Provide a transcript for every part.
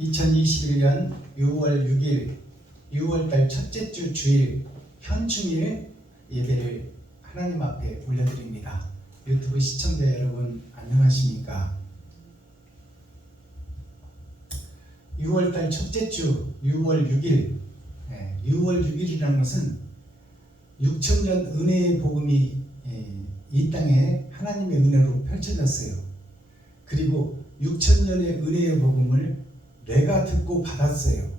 2021년 6월 6일 6월달 첫째 주 주일 현충일 예배를 하나님 앞에 올려드립니다. 유튜브 시청자 여러분 안녕하십니까? 6월달 첫째 주 6월 6일 6월 6일이라는 것은 6천년 은혜의 복음이 이 땅에 하나님의 은혜로 펼쳐졌어요. 그리고 6천년의 은혜의 복음을 내가 듣고 받았어요.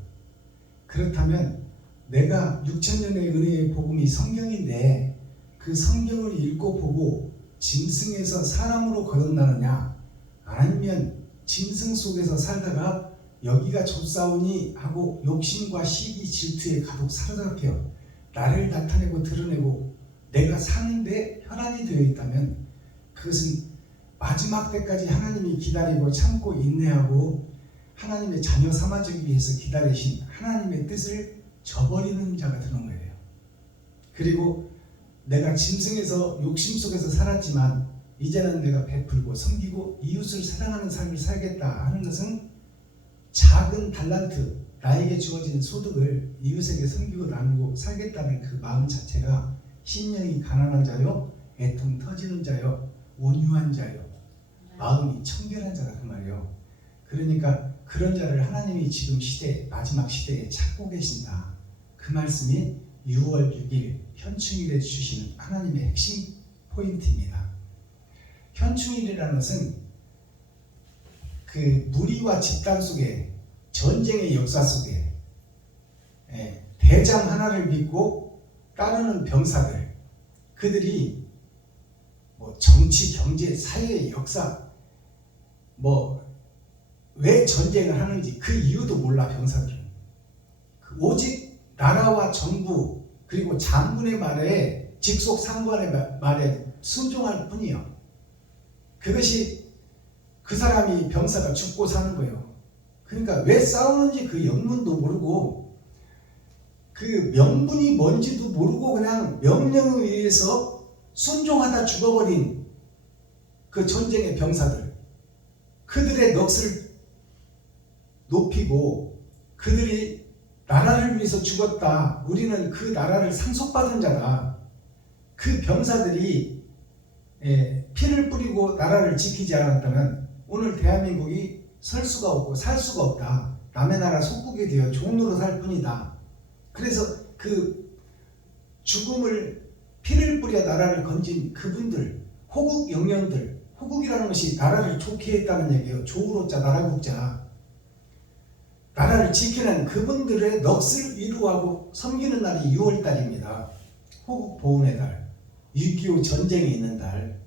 그렇다면 내가 6천년의 은혜의 복음이 성경인데 그 성경을 읽고 보고 짐승에서 사람으로 거듭나느냐, 아니면 짐승 속에서 살다가 여기가 좁사오니 하고 욕심과 시기 질투에 가득 사로잡혀 나를 나타내고 드러내고 내가 사는데 혈안이 되어 있다면 그것은 마지막 때까지 하나님이 기다리고 참고 인내하고 하나님의 자녀 삼아주기 위해서 기다리신 하나님의 뜻을 저버리는 자가 되는 거예요. 그리고 내가 짐승에서 욕심 속에서 살았지만 이제는 내가 베풀고 섬기고 이웃을 사랑하는 삶을 살겠다 하는 것은 작은 달란트, 나에게 주어진 소득을 이웃에게 섬기고 나누고 살겠다는 그 마음 자체가 심령이 가난한 자요, 애통 터지는 자요, 온유한 자요, 마음이 청결한 자다 그 말이에요. 그러니까 그런 자를 하나님이 지금 시대, 마지막 시대에 찾고 계신다. 그 말씀이 6월 6일 현충일에 주시는 하나님의 핵심 포인트입니다. 현충일이라는 것은 그 무리와 집단 속에 전쟁의 역사 속에 대장 하나를 믿고 따르는 병사들, 그들이 뭐 정치, 경제, 사회의 역사, 왜 전쟁을 하는지 그 이유도 몰라. 병사들은 오직 나라와 정부 그리고 장군의 말에, 직속 상관의 말에 순종할 뿐이요. 그것이 그 사람이, 병사가 죽고 사는 거예요. 그러니까 왜 싸우는지 그 영문도 모르고 그 명분이 뭔지도 모르고 그냥 명령에 의해서 순종하다 죽어버린 그 전쟁의 병사들, 그들의 넋을 높이고 그들이 나라를 위해서 죽었다, 우리는 그 나라를 상속받은 자다, 그 병사들이 피를 뿌리고 나라를 지키지 않았다면 오늘 대한민국이 설 수가 없고 살 수가 없다. 남의 나라 속국이 되어 종으로 살 뿐이다. 그래서 그 죽음을, 피를 뿌려 나라를 건진 그분들, 호국 영령들, 호국이라는 것이 나라를 좋게 했다는 얘기예요. 조우로자, 나라국자, 나라를 지키는 그분들의 넋을 위로하고 섬기는 날이 6월달입니다. 호국 보훈의 달, 6.25 전쟁이 있는 달.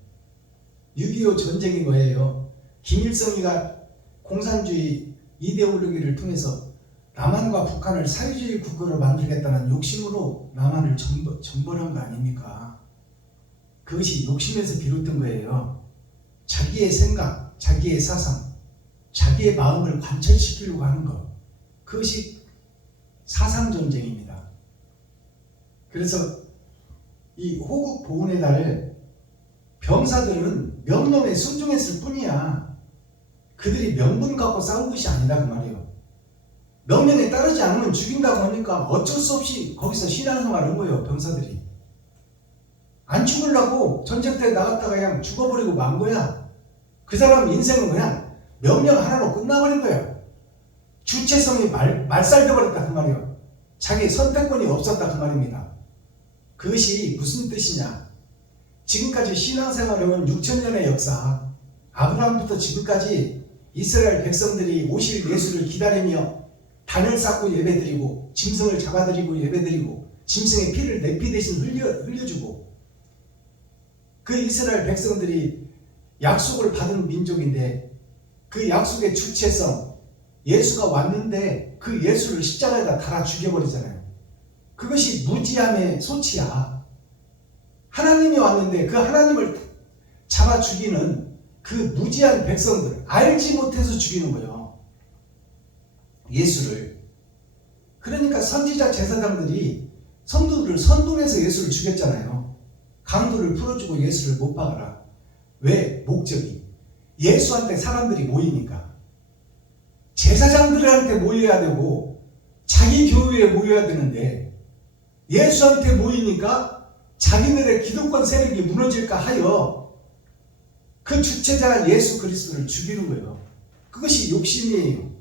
6.25 전쟁이 뭐예요? 김일성이가 공산주의 이데올로기를 통해서 남한과 북한을 사회주의 국가로 만들겠다는 욕심으로 남한을 정벌한 거 아닙니까? 그것이 욕심에서 비롯된 거예요. 자기의 생각, 자기의 사상, 자기의 마음을 관철시키려고 하는 것, 그것이 사상전쟁입니다. 그래서 이 호국 보훈의 달, 병사들은 명령에 순종했을 뿐이야. 그들이 명분 갖고 싸운 것이 아니다 그 말이에요. 명령에 따르지 않으면 죽인다고 하니까 어쩔 수 없이 거기서 신앙생활을 한 거예요. 병사들이 안 죽으려고 전쟁터에 나갔다가 그냥 죽어버리고 만 거야. 그 사람 인생은 그냥 명령 하나로 끝나버린 거야. 주체성이 말살돼 버렸다 그 말이에요. 자기 선택권이 없었다 그 말입니다. 그것이 무슨 뜻이냐? 지금까지 신앙생활은 6천년의 역사, 아브라함부터 지금까지 이스라엘 백성들이 오실 예수를 기다리며 단을 쌓고 예배드리고 짐승을 잡아드리고 예배드리고 짐승의 피를 내 피 대신 흘려주고, 그 이스라엘 백성들이 약속을 받은 민족인데 그 약속의 주체성, 예수가 왔는데 그 예수를 십자가에다 달아 죽여버리잖아요. 그것이 무지함의 소치야. 하나님이 왔는데 그 하나님을 잡아 죽이는 그 무지한 백성들, 알지 못해서 죽이는 거예요. 예수를. 그러니까 선지자 제사장들이 성도들을 선동해서 예수를 죽였잖아요. 강도를 풀어주고 예수를 못 박아라. 왜? 목적이 예수한테 사람들이 모이니까. 제사장들한테 모여야 되고 자기 교회에 모여야 되는데 예수한테 모이니까 자기네들의 기득권 세력이 무너질까 하여 그 주체자 예수 그리스도를 죽이는 거예요. 그것이 욕심이에요.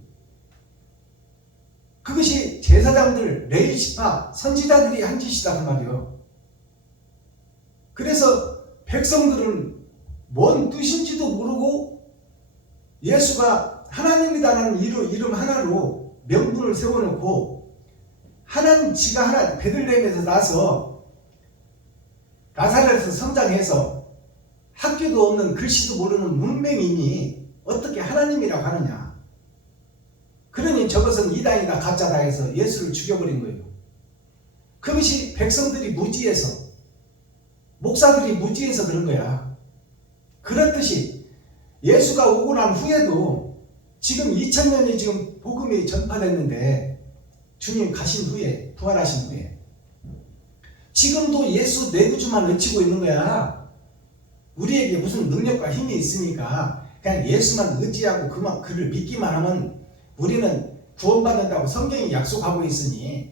그것이 제사장들, 레위지파, 선지자들이 한 짓이다 그 말이에요. 그래서 백성들은 뭔 뜻인지도 모르고 예수가 하나님이다라는 이름 하나로 명분을 세워놓고 하나님 지가 하나 베들레헴에서 나서 나사렛에서 성장해서 학교도 없는 글씨도 모르는 문맹인이 어떻게 하나님이라고 하느냐. 그러니 저것은 이단이다 가짜다 해서 예수를 죽여버린 거예요. 그것이 백성들이 무지해서 목사들이 무지해서 그런 거야. 그렇듯이 예수가 오고 난 후에도 지금 2000년이 지금 복음이 전파됐는데 주님 가신 후에 부활하신 후에 지금도 예수 내구주만 외치고 있는 거야. 우리에게 무슨 능력과 힘이 있으니까 그냥 예수만 의지하고 그를 믿기만 하면 우리는 구원받는다고 성경이 약속하고 있으니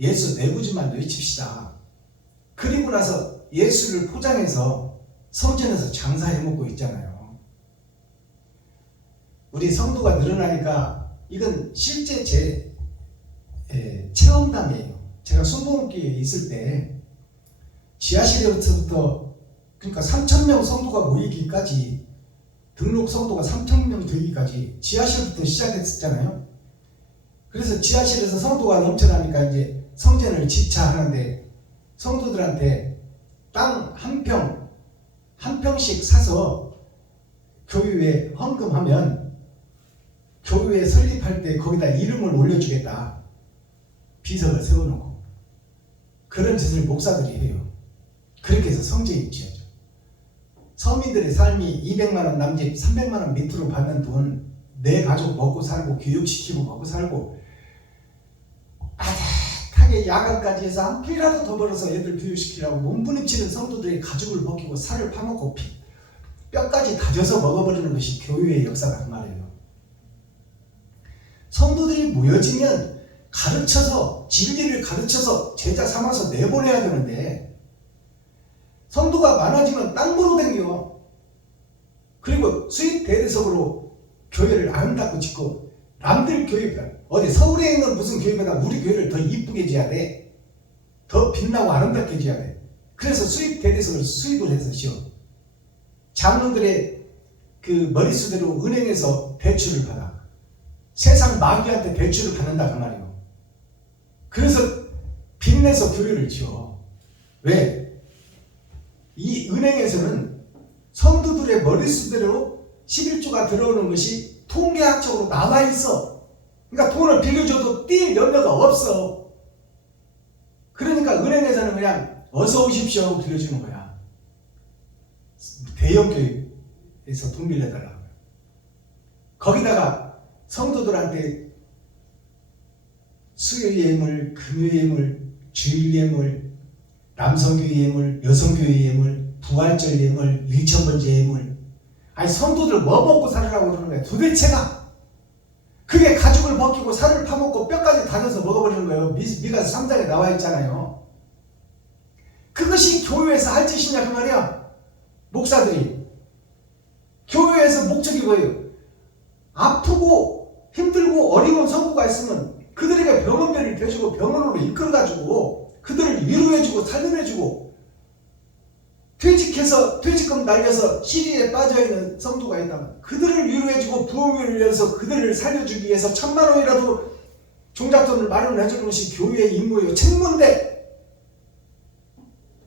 예수 내구주만 외칩시다. 그리고 나서 예수를 포장해서 성전에서 장사해먹고 있잖아요. 우리 성도가 늘어나니까 이건 실제 제 체험담이에요. 제가 순복음교회에 있을 때 지하실에서부터 그러니까 3,000명 성도가 모이기까지 등록 성도가 3,000명 되기까지 지하실부터 시작했었잖아요. 그래서 지하실에서 성도가 넘쳐나니까 이제 성전을 집차하는데 성도들한테 땅 한 평씩 사서 교회에 헌금하면 교회 설립할 때 거기다 이름을 올려주겠다. 비석을 세워놓고 그런 짓을 목사들이 해요. 그렇게 해서 성전이 지어져. 서민들의 삶이 200만원 남집 300만원 밑으로 받는 돈 내 가족 먹고 살고 교육시키고 먹고 살고 아득하게 야간까지 해서 한 푼이라도 더 벌어서 애들 교육시키려고 몸부림치는 성도들의 가죽을 벗기고 살을 파먹고 뼈까지 다져서 먹어버리는 것이 교회의 역사다 그 말이에요. 성도들이 모여지면 가르쳐서 진리를 가르쳐서 제자 삼아서 내보내야 되는데 성도가 많아지면 땅 보러 댕겨. 그리고 수입 대리석으로 교회를 아름답고 짓고 남들 교회보다 어디 서울에 있는 무슨 교회보다 우리 교회를 더 이쁘게 지어야 돼. 더 빛나고 아름답게 지어야 돼. 그래서 수입 대리석을 수입을 해서 지어. 장로들의 그 머릿수대로 은행에서 대출을 받아. 세상 마귀한테 대출을 받는다 그 말이에요. 그래서 빚내서 교회를 지어. 왜? 이 은행에서는 성도들의 머릿수대로 11조가 들어오는 것이 통계학적으로 나와 있어. 그러니까 돈을 빌려줘도 뛸 염려가 없어. 그러니까 은행에서는 그냥 어서 오십시오 하고 빌려주는 거야. 대형교회에서 돈 빌려달라고. 거기다가 성도들한테 수요 예물, 금요 예물, 주일 예물, 남성교회 예물, 여성교회 예물, 부활절 예물, 일천번째 예물. 아니 성도들 뭐 먹고 살으라고 그러는 거야 도대체가. 그게 가죽을 벗기고 살을 파먹고 뼈까지 다져서 먹어버리는 거예요. 미가서 3장에 나와 있잖아요. 그것이 교회에서 할 짓이냐 그 말이야. 목사들이 교회에서 목적이 뭐예요? 아프고 힘들고 어려운 성도가 있으면 그들에게 병원비를 대주고 병원으로 이끌어가지고 그들을 위로해주고 살려내주고 퇴직해서 퇴직금 날려서 시리에 빠져있는 성도가 있다면 그들을 위로해주고 부흥을 위해서 그들을 살려주기 위해서 1,000만원이라도 종잣돈을 마련해주는 것이 교회의 임무예요. 책무인데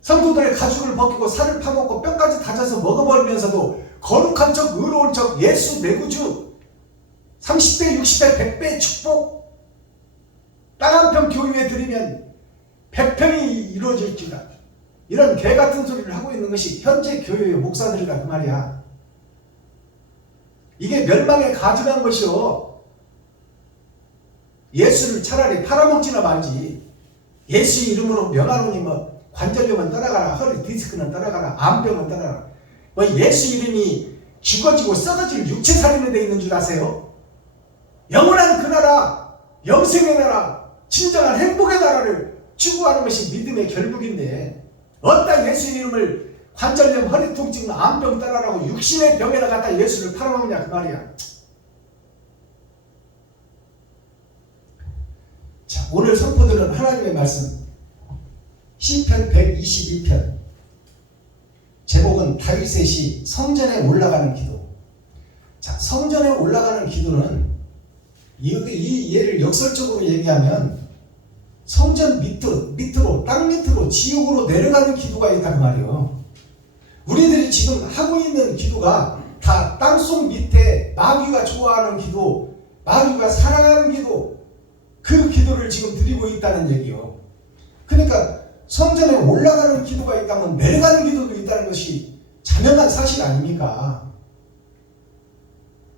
성도들의 가죽을 벗기고 살을 파먹고 뼈까지 다져서 먹어버리면서도 거룩한 척 의로운 척 예수 내구주 30배 60배 100배 축복 땅 한 평 교회에 드리면 100평이 이루어질지다. 이런 개같은 소리를 하고 있는 것이 현재 교회의 목사들이다 그 말이야. 이게 멸망에 가증한 것이요. 예수를 차라리 팔아먹지나 말지. 예수 이름으로 명하노니 뭐 관절염은 떠나가라, 허리 디스크는 떠나가라, 암병은 떠나가라. 뭐 예수 이름이 죽어지고 썩어질 육체살인에 돼 있는 줄 아세요? 영원한 그 나라, 영생의 나라, 진정한 행복의 나라를 추구하는 것이 믿음의 결국인데 어디다 예수 이름을 관절염, 허리 통증, 암병 따라라고 육신의 병에다 갖다 예수를 팔아먹냐 그 말이야. 자, 오늘 선포드는 하나님의 말씀 시편 122편 제목은 다윗의 시 성전에 올라가는 기도. 자, 성전에 올라가는 기도는 이 예를 역설적으로 얘기하면 성전 밑으로 땅 밑으로 지옥으로 내려가는 기도가 있다 그 말이에요. 우리들이 지금 하고 있는 기도가 다 땅속 밑에 마귀가 좋아하는 기도, 마귀가 사랑하는 기도, 그 기도를 지금 드리고 있다는 얘기요. 그러니까 성전에 올라가는 기도가 있다면 내려가는 기도도 있다는 것이 자명한 사실 아닙니까?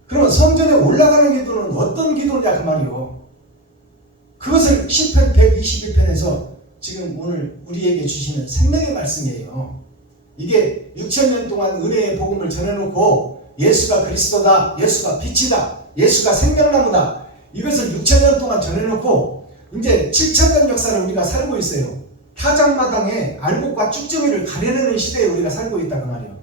그러면 성전에 올라가는 기도는 어떤 기도냐 그 말이요. 그것을 시편 122편에서 지금 오늘 우리에게 주시는 생명의 말씀이에요. 이게 6,000년 동안 은혜의 복음을 전해놓고 예수가 그리스도다, 예수가 빛이다, 예수가 생명나무다, 이것을 6,000년 동안 전해놓고 이제 7,000년 역사를 우리가 살고 있어요. 타작마당에 알곡과 쭉정이를 가려내는 시대에 우리가 살고 있다 그 말이에요.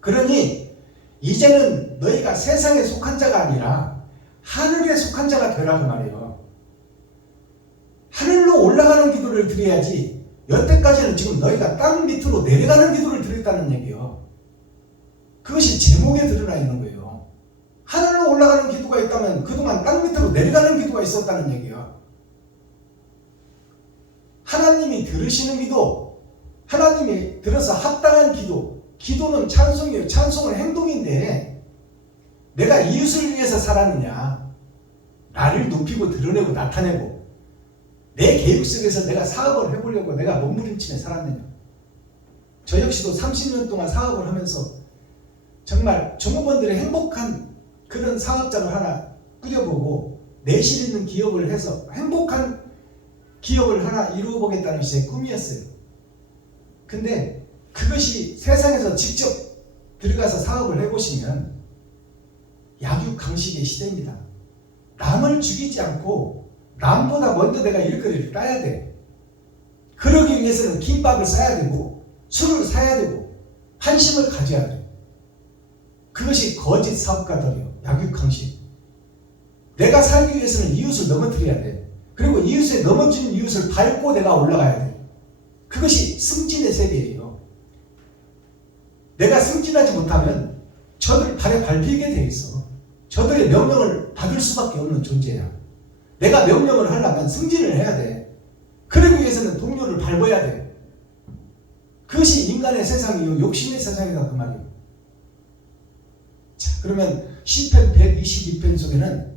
그러니 이제는 너희가 세상에 속한 자가 아니라 하늘에 속한 자가 되라 그 말이에요. 하늘로 올라가는 기도를 드려야지 여태까지는 지금 너희가 땅 밑으로 내려가는 기도를 드렸다는 얘기예요. 그것이 제목에 드러나 있는 거예요. 하늘로 올라가는 기도가 있다면 그동안 땅 밑으로 내려가는 기도가 있었다는 얘기예요. 하나님이 들으시는 기도, 하나님이 들어서 합당한 기도, 기도는 찬송이에요. 찬송은 행동인데 내가 이웃을 위해서 살았느냐, 나를 높이고 드러내고 나타내고 내 계획 속에서 내가 사업을 해보려고 내가 몸부림치며 살았느냐. 저 역시도 30년 동안 사업을 하면서 정말 종업원들의 행복한 그런 사업장을 하나 꾸려보고 내실 있는 기업을 해서 행복한 기업을 하나 이루어보겠다는 것이 제 꿈이었어요. 근데 그것이 세상에서 직접 들어가서 사업을 해보시면 약육강식의 시대입니다. 남을 죽이지 않고 남보다 먼저 내가 일거리를 따야 돼. 그러기 위해서는 김밥을 싸야 되고 술을 사야 되고 환심을 가져야 돼. 그것이 거짓 사업가들이요. 약육강식. 내가 살기 위해서는 이웃을 넘어뜨려야 돼. 그리고 이웃에 넘어진 이웃을 밟고 내가 올라가야 돼. 그것이 승진의 세계예요. 내가 승진하지 못하면 저들 발에 밟히게 돼 있어. 저들의 명령을 받을 수밖에 없는 존재야. 내가 명령을 하려면 승진을 해야 돼. 그러기 위해서는 동료를 밟아야 돼. 그것이 인간의 세상이요, 욕심의 세상이다 그 말이에요. 자, 그러면 시편 122편 속에는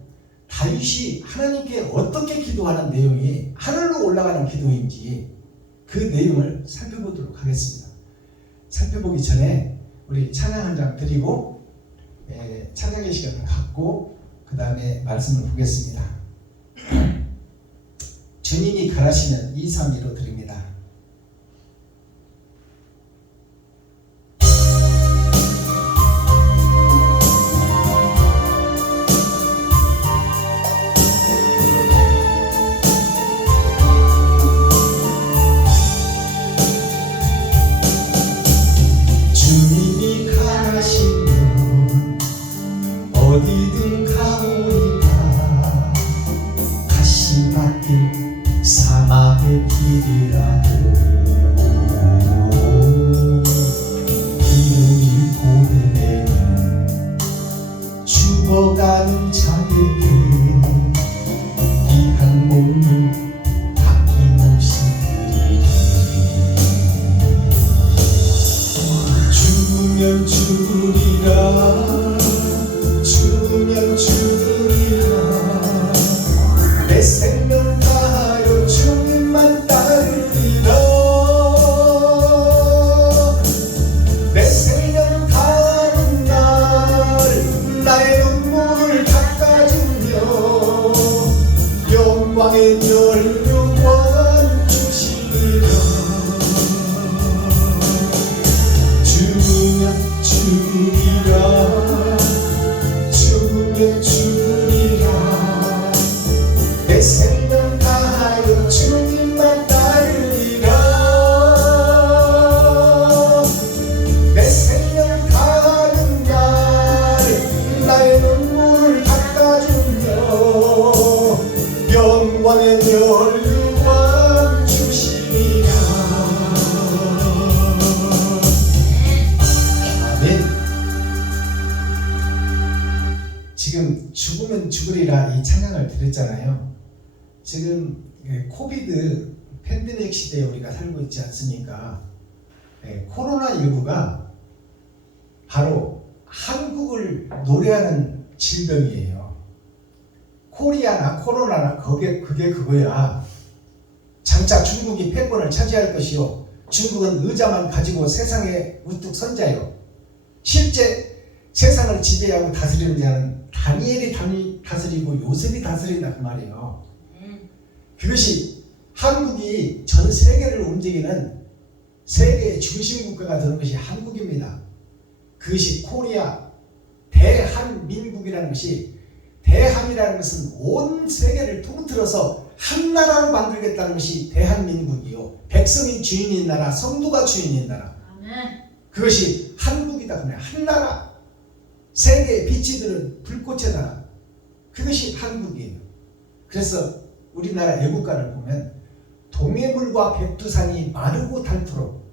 다윗이 하나님께 어떻게 기도하는 내용이 하늘로 올라가는 기도인지 그 내용을 살펴보도록 하겠습니다. 살펴보기 전에 우리 찬양 한 장 드리고 찬양의 시간을 갖고 그 다음에 말씀을 보겠습니다. 주님이 가라시면 2, 3, 2로 드립니다. 어디든 가오리라. 가시밭길 사막의 길이라도 이름이 고대되는 죽어가는 자에게 이 한 몸을 아낌없이 드리리. 죽으면 죽으리라. 죽으면 죽으리라. 내 생명 다하여 주님만 따르리라. 내 생명 다하는 날 나의 눈물을 닦아준 죽으면 죽으리라 이 찬양을 드렸잖아요. 지금 코비드 팬데믹 시대에 우리가 살고 있지 않습니까? 코로나19가 바로 한국을 노래하는 질병이에요. 코리아나 코로나나 그게 그거야. 장차 중국이 패권을 차지할 것이요, 중국은 의자만 가지고 세상에 우뚝 선 자요, 실제 세상을 지배하고 다스리는 자는 다니엘이 다스리고 요셉이 다스린다 그 말이에요. 그것이 한국이 전 세계를 움직이는 세계의 중심 국가가 되는 것이 한국입니다. 그것이 코리아 대한민국이라는 것이, 대한이라는 것은 온 세계를 통틀어서 한 나라로 만들겠다는 것이 대한민국이요, 백성이 주인인 나라, 성도가 주인인 나라, 그것이 한국이다. 그냥 한 나라, 세계의 빛이 드는 불꽃의 나라, 그것이 한국이에요. 그래서 우리나라 애국가를 보면 동해물과 백두산이 마르고 닳도록,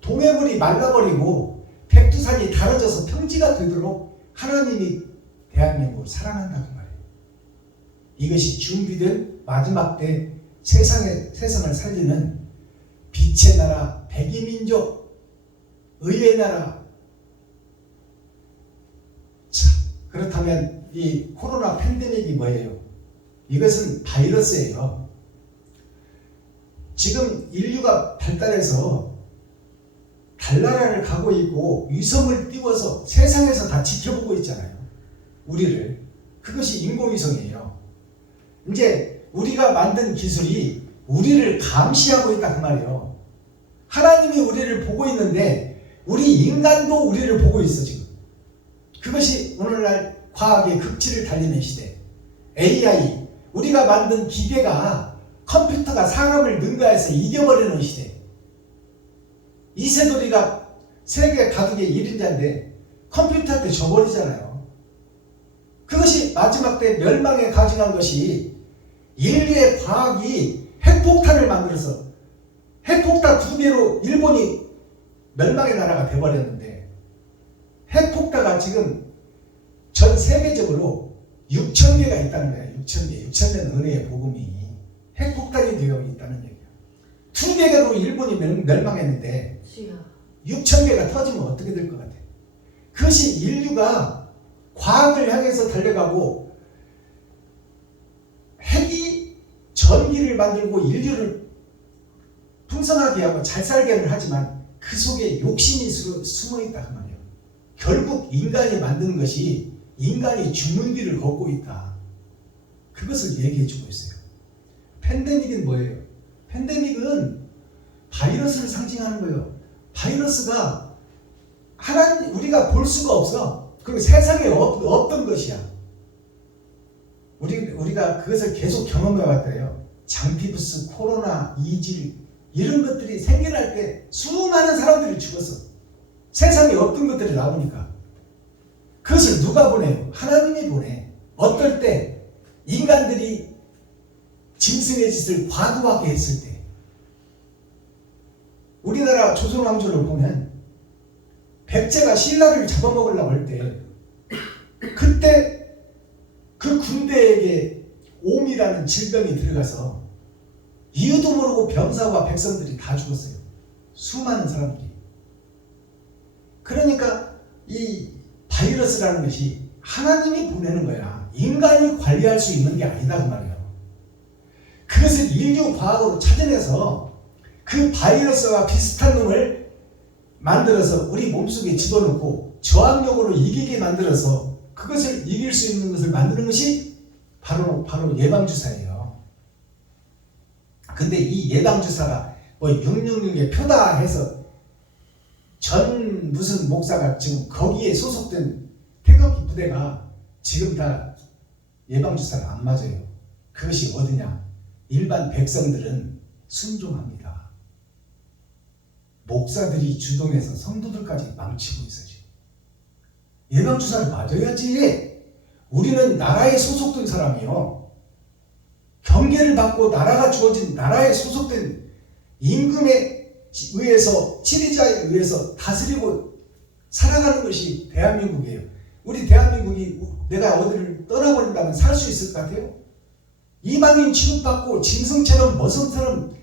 동해물이 말라버리고 백두산이 달아져서 평지가 되도록 하나님이 대한민국을 사랑한다는 말이에요. 이것이 준비된 마지막 때 세상을 살리는 빛의 나라, 백이민족, 의의 나라. 자, 그렇다면 이 코로나 팬데믹이 뭐예요? 이것은 바이러스예요. 지금 인류가 발달해서 달나라를 가고 있고 위성을 띄워서 세상에서 다 지켜보고 있잖아요. 우리를. 그것이 인공위성이에요. 이제 우리가 만든 기술이 우리를 감시하고 있다 그 말이에요. 하나님이 우리를 보고 있는데 우리 인간도 우리를 보고 있어 지금. 그것이 오늘날 과학의 극치를 달리는 시대. AI, 우리가 만든 기계가, 컴퓨터가 사람을 능가해서 이겨버리는 시대. 이세돌이가 세계 바둑의 1인자인데 컴퓨터한테 져버리잖아요. 그것이 마지막 때 멸망에 가증한 것이, 인류의 과학이 핵폭탄을 만들어서 핵폭탄 2개로 일본이 멸망의 나라가 돼버렸는데, 핵폭탄가 지금 전 세계적으로 6,000개가 있다는 거야. 6,000년 은혜의 복음이 핵폭탄이 되어 있다는 얘기야. 2개로 일본이 멸망했는데 6,000개가 터지면 어떻게 될 것 같아? 그것이 인류가 과학을 향해서 달려가고, 핵이 전기를 만들고 인류를 풍성하게 하고 잘 살게는 하지만 그 속에 욕심이 숨어 있다 그 말이에요. 결국 인간이 만든 것이 인간이 죽는 길을 걷고 있다. 그것을 얘기해 주고 있어요. 팬데믹은 뭐예요? 팬데믹은 바이러스를 상징하는 거예요. 바이러스가 하나님, 우리가 볼 수가 없어. 그리고 세상에 없던 것이야. 우리가 그것을 계속 경험해 왔대요. 장피부스, 코로나, 이질, 이런 것들이 생겨날 때 수많은 사람들이 죽었어. 세상에 없던 것들이 나오니까. 그것을 누가 보내요? 하나님이 보내. 어떨 때? 인간들이 짐승의 짓을 과도하게 했을 때. 우리나라 조선왕조를 보면 백제가 신라를 잡아먹으려고 할 때, 그때 그 군대에게 옴이라는 질병이 들어가서 이유도 모르고 병사와 백성들이 다 죽었어요. 수많은 사람들이. 그러니까 이 바이러스라는 것이 하나님이 보내는 거야. 인간이 관리할 수 있는 게 아니다 그 말이에요. 그것을 인류 과학으로 찾아내서 그 바이러스와 비슷한 놈을 만들어서 우리 몸속에 집어넣고 저항력으로 이기게 만들어서 그것을 이길 수 있는 것을 만드는 것이 바로 예방주사예요. 근데 이 예방주사가 뭐 666의 표다 해서 전 무슨 목사가 지금 거기에 소속된 태극기 부대가 지금 다 예방주사를 안 맞아요. 그것이 어디냐? 일반 백성들은 순종합니다. 목사들이 주동해서 성도들까지 망치고 있어요. 예방주사를 맞아야지. 우리는 나라에 소속된 사람이요. 경계를 받고 나라가 주어진 나라에 소속된 임금에 의해서, 지리자에 의해서 다스리고 살아가는 것이 대한민국이에요. 우리 대한민국이, 내가 어디를 하나님을 떠나버린다면 살 수 있을 것 같아요? 이방인 취급받고 짐승처럼 머슴처럼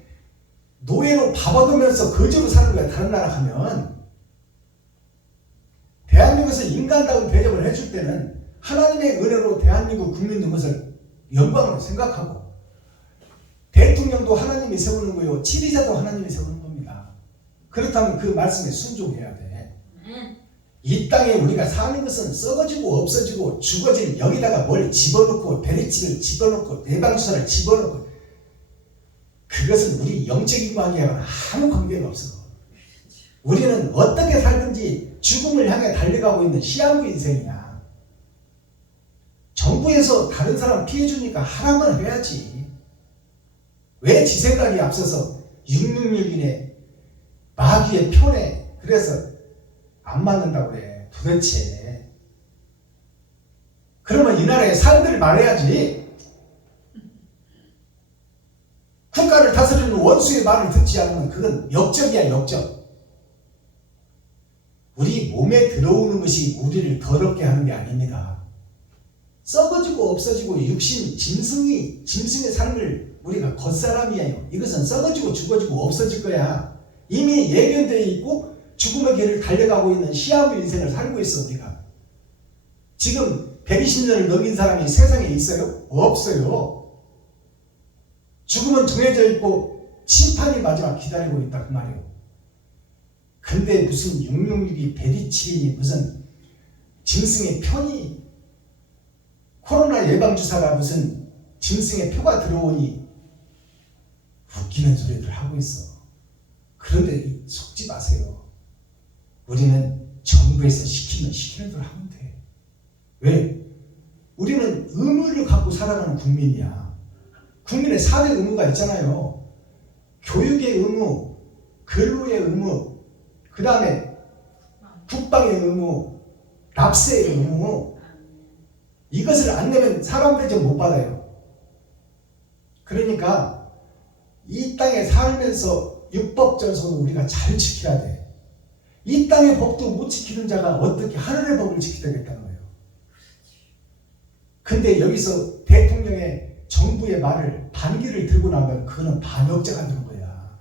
노예로 밥 얻으면서 거지로 사는 거야. 다른 나라 가면. 대한민국에서 인간다운 대접을 해줄 때는 하나님의 은혜로 대한민국 국민들 것을 영광으로 생각하고, 대통령도 하나님이 세우는 거요, 지리자도 하나님이 세우는 겁니다. 그렇다면 그 말씀에 순종해야 돼. 이 땅에 우리가 사는 것은 썩어지고 없어지고 죽어질, 여기다가 뭘 집어넣고 베리치를 집어넣고 내방주사를 집어넣고, 그것은 우리 영적인 관계와는 아무 관계가 없어. 우리는 어떻게 살든지 죽음을 향해 달려가고 있는 시한부 인생이야. 정부에서 다른 사람 피해주니까 하라면 해야지. 왜 지 생각이 앞서서 666이네, 마귀의 편에, 그래서 안 맞는다고 그래. 도대체 그러면 이 나라의 삶들 말해야지. 국가를 다스리는 원수의 말을 듣지 않으면 그건 역적이야, 역적. 우리 몸에 들어오는 것이 우리를 더럽게 하는 게 아닙니다. 썩어지고 없어지고 육신, 짐승의 삶을 우리가 겉사람이에요. 이것은 썩어지고 죽어지고 없어질 거야. 이미 예견되어 있고 죽음의 길을 달려가고 있는 시한부 인생을 살고 있어. 우리가 지금 120년을 넘긴 사람이 세상에 있어요? 없어요. 죽음은 정해져 있고 심판이 마지막 기다리고 있다, 그 말이에요. 근데 무슨 666이 베리치린이 무슨 짐승의 편이, 코로나 예방주사가 무슨 짐승의 표가 들어오니 웃기는 소리들 하고 있어. 그런데 속지 마세요. 우리는 정부에서 시키는 대로 하면 돼. 왜? 우리는 의무를 갖고 살아가는 국민이야. 국민의 4대 의무가 있잖아요. 교육의 의무, 근로의 의무, 그 다음에 국방의 의무, 납세의 의무. 이것을 안 내면 사람 대접 못 받아요. 그러니까 이 땅에 살면서 율법전선을 우리가 잘 지켜야 돼. 이 땅의 법도 못 지키는 자가 어떻게 하늘의 법을 지키겠다는 거예요. 근데 여기서 대통령의 정부의 말을, 반기를 들고 나면 그거는 반역자가 되는 거야.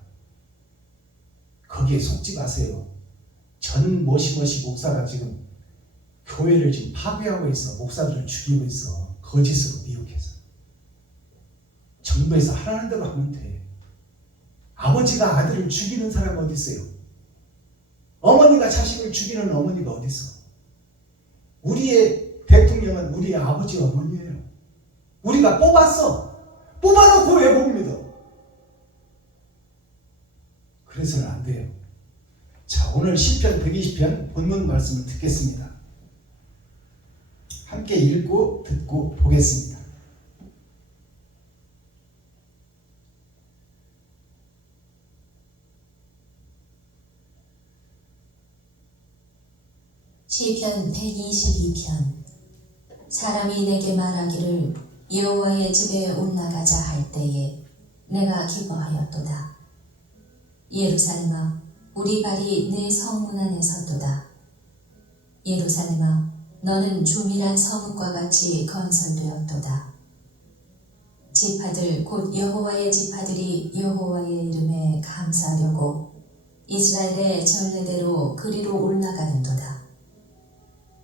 거기에 속지 마세요. 전 머시머시 목사가 지금 교회를 지금 파괴하고 있어. 목사들을 죽이고 있어. 거짓으로 미혹해서. 정부에서 하라는 대로 하면 돼. 아버지가 아들을 죽이는 사람이 어디 있어요? 어머니가 자식을 죽이는 어머니가 어디 있어? 우리의 대통령은 우리의 아버지 어머니예요. 우리가 뽑았어. 뽑아놓고 왜 못 믿어? 그래서는 안 돼요. 자, 오늘 시편 120편 본문 말씀을 듣겠습니다. 함께 읽고 듣고 보겠습니다. 시편 122편. 사람이 내게 말하기를 여호와의 집에 올라가자 할 때에 내가 기뻐하였도다. 예루살렘아, 우리 발이 내 성문 안에 섰도다. 예루살렘아, 너는 조밀한 성읍과 같이 건설되었도다. 지파들 곧 여호와의 지파들이 여호와의 이름에 감사하려고 이스라엘의 전례대로 그리로 올라가는도다.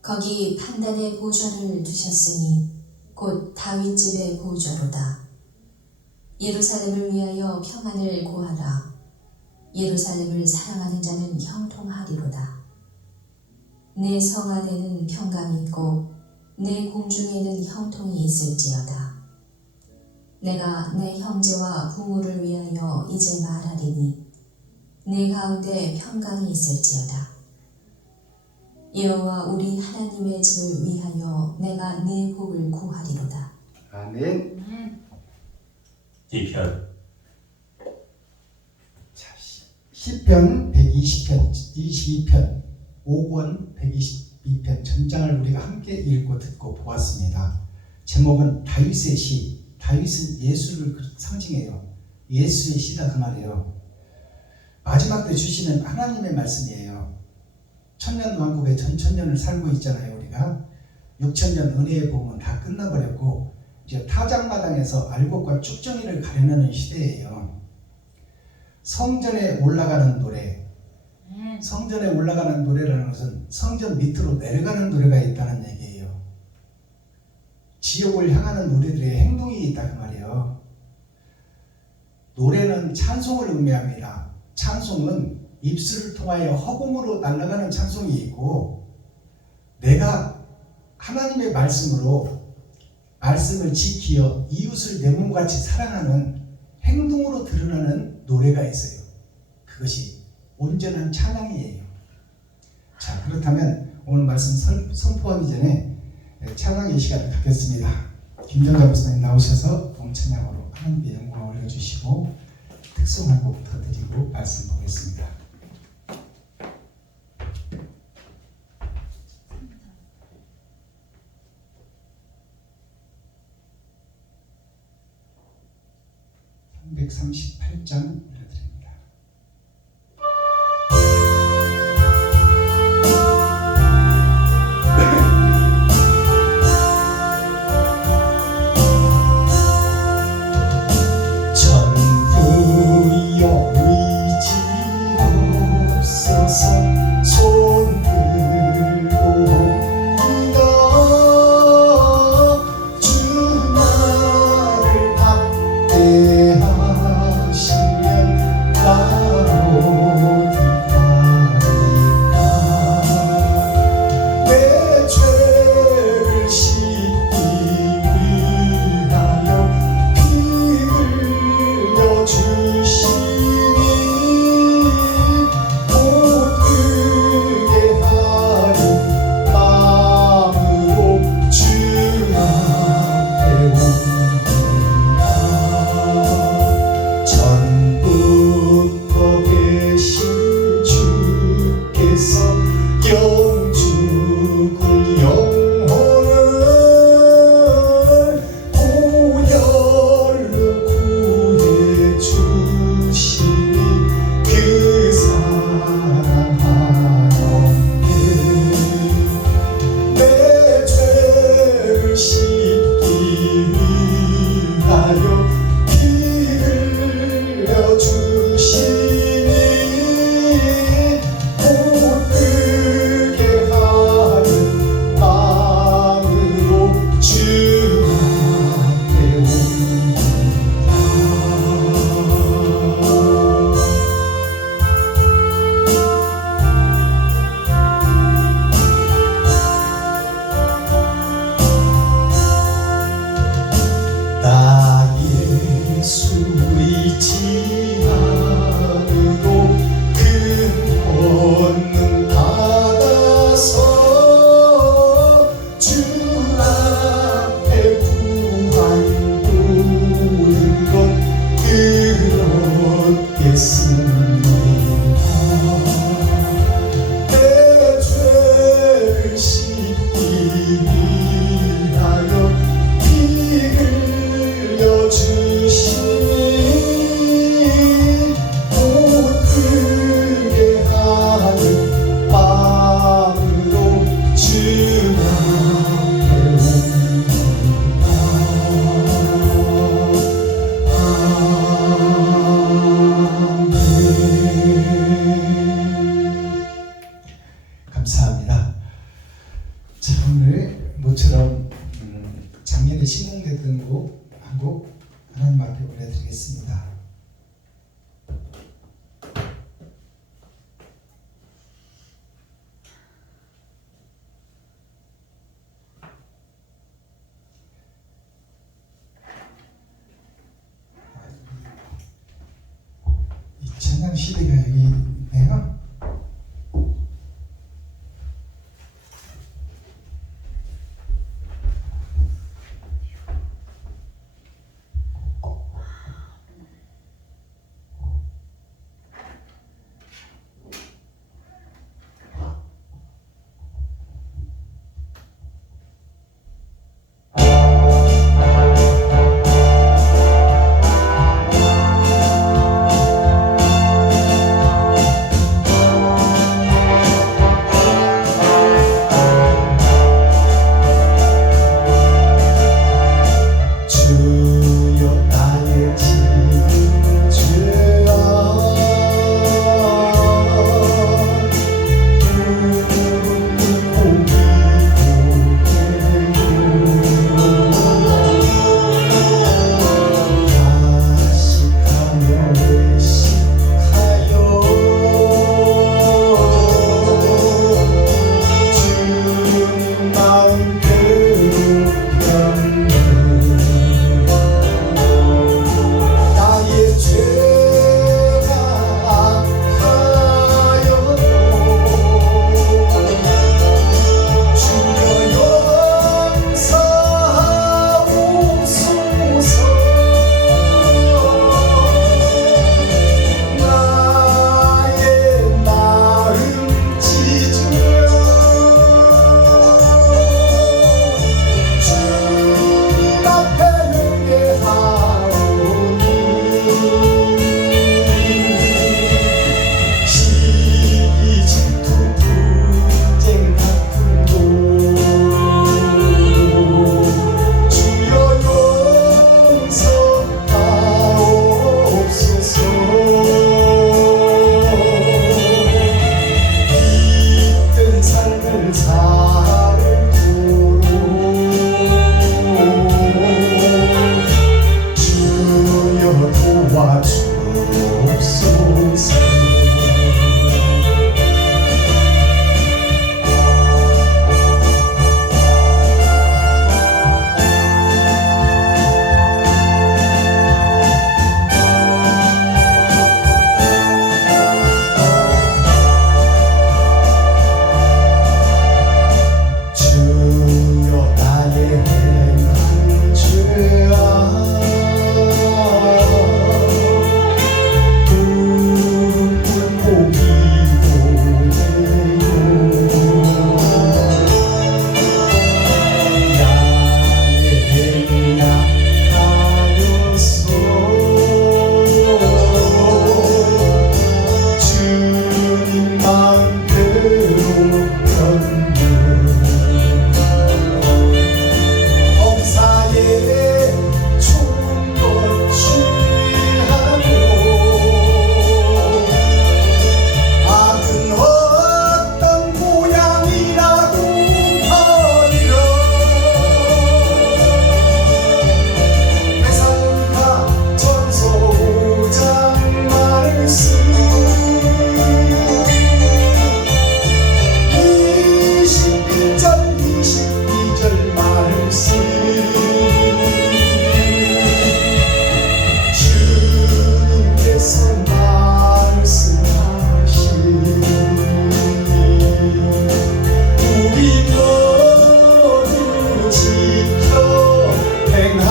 거기 판단의 보좌를 두셨으니 곧 다윗집의 보좌로다. 예루살렘을 위하여 평안을 고하라. 예루살렘을 사랑하는 자는 형통하리로다. 내 성 안에는 평강이 있고 내 공중에는 형통이 있을지어다. 내가 내 형제와 부모를 위하여 이제 말하리니 내 가운데 평강이 있을지어다. 여호와 우리 하나님의 집을 위하여 내가 내 복을 구하리로다. 아멘. 시편. 자, 시편 120편, 22편, 5권 122편 전장을 우리가 함께 읽고 듣고 보았습니다. 제목은 다윗의 시. 다윗은 예수를 상징해요. 예수의 시다 그 말이에요. 마지막 때 주시는 하나님의 말씀이에요. 천년왕국의 전천년을 살고 있잖아요. 우리가 6천년 은혜의 복음은 다 끝나버렸고 이제 타작마당에서 알곡과 쭉정이를 가려내는 시대예요. 성전에 올라가는 노래, 성전에 올라가는 노래라는 것은 성전 밑으로 내려가는 노래가 있다는 얘기예요. 지옥을 향하는 우리들의 행동이 있다 그 말이에요. 노래는 찬송을 의미합니다. 찬송은 입술을 통하여 허공으로 날아가는 찬송이 있고, 내가 하나님의 말씀으로 말씀을 지키어 이웃을 내 몸같이 사랑하는 행동으로 드러나는 노래가 있어요. 그것이 온전한 찬양이에요. 자, 그렇다면 오늘 말씀 선포하기 전에 찬양의 시간을 갖겠습니다. 김정자 목사님 나오셔서 봉찬양으로 하나님의 영광을 올려주시고 특송한 곡부터 드리고 말씀 보겠습니다. (338장) 올려드립니다. 전부여 의지 없어서 손 들고 옵니다. 주 나를 박대하시면 나 어디 가리까. 내 죄를 씻기 위하여 피 흘려 주시니 못 뜨게 하는 마음으로 주 앞에 옵니다. 전부터 계신 주께서 영죽을 영혼을 보혈로 구해 주시니 그 사랑 하나님께 내 죄를 씻기 위하여 피 흘려 주시니 못 뜨게 하는 마음으로 주 앞에 옵니다. 나 예수 의지 않으로 큰 권능 받아서 주 앞에 구한 모든 것 그렇겠습니다. 내 죄를 씻기 위하여 피 흘려 주시니 못 뜨게 하는 마음으로 주 앞에 옵니다. 아멘. 감사합니다. 자, 오늘 모처럼 작년에 신공됐던 곡 한 곡 하나님 앞에 올려드리겠습니다. 이 찬양 CD가 여기 있네요.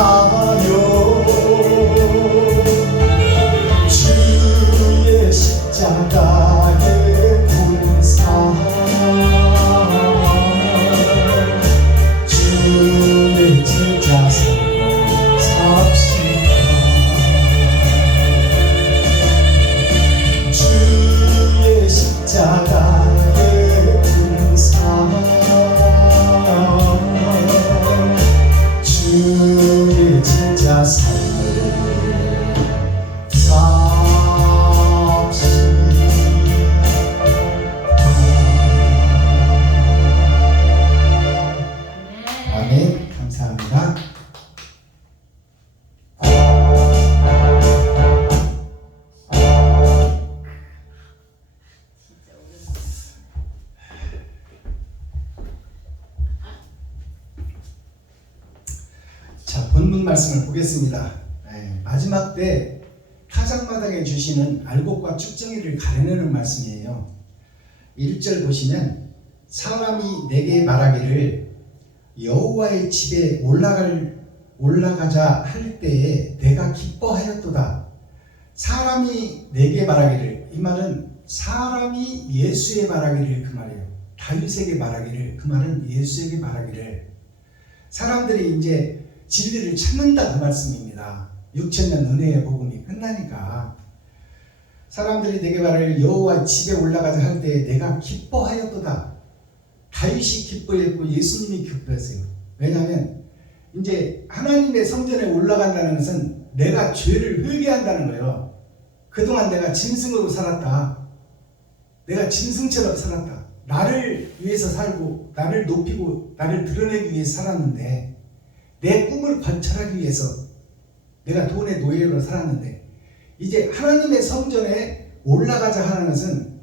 위하여 주의 십자가의 군사 주의 제자 삶을 삽시다. 주의 십자가의 군사 주의 제자 삶을 삽시다. 아멘. 감사합니다. 자, 본문 말씀을 보겠습니다. 마지막 때 타작마당에 주시는 알곡과 쭉정이를 가려내는 말씀이에요. 1절 보시면 사람이 내게 말하기를 여호와의 집에 올라가자 할 때에 내가 기뻐하였도다. 사람이 내게 말하기를, 이 말은 사람이 예수에 말하기를 그 말이에요. 다윗에게 말하기를, 그 말은 예수에게 말하기를. 사람들이 이제 진리를 찾는다 그 말씀입니다. 6천년 은혜의 복음이 끝나니까 사람들이 내게 말하기를 여호와 집에 올라가자 할 때에 내가 기뻐하였도다. 다윗이 기뻐했고 예수님이 기뻐했어요. 왜냐하면 이제 하나님의 성전에 올라간다는 것은 내가 죄를 회개한다는 거예요. 그동안 내가 짐승으로 살았다. 내가 짐승처럼 살았다. 나를 위해서 살고 나를 높이고 나를 드러내기 위해서 살았는데, 내 꿈을 관철하기 위해서 내가 돈의 노예로 살았는데, 이제 하나님의 성전에 올라가자 하는 것은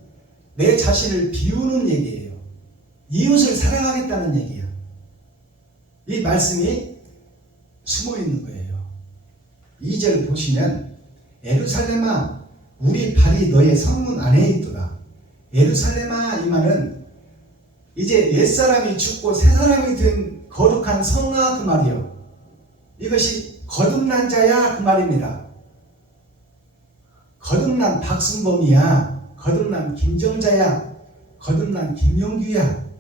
내 자신을 비우는 얘기예요. 이웃을 사랑하겠다는 얘기야. 이 말씀이 숨어 있는 거예요. 2절 보시면 예루살렘아 우리 발이 너의 성문 안에 있도다. 예루살렘아 이 말은 이제 옛사람이 죽고 새사람이 된 거룩한 성아 그 말이요. 이것이 거듭난 자야 그 말입니다. 거듭난 박순범이야, 거듭난 김정자야, 거듭난 김용규야.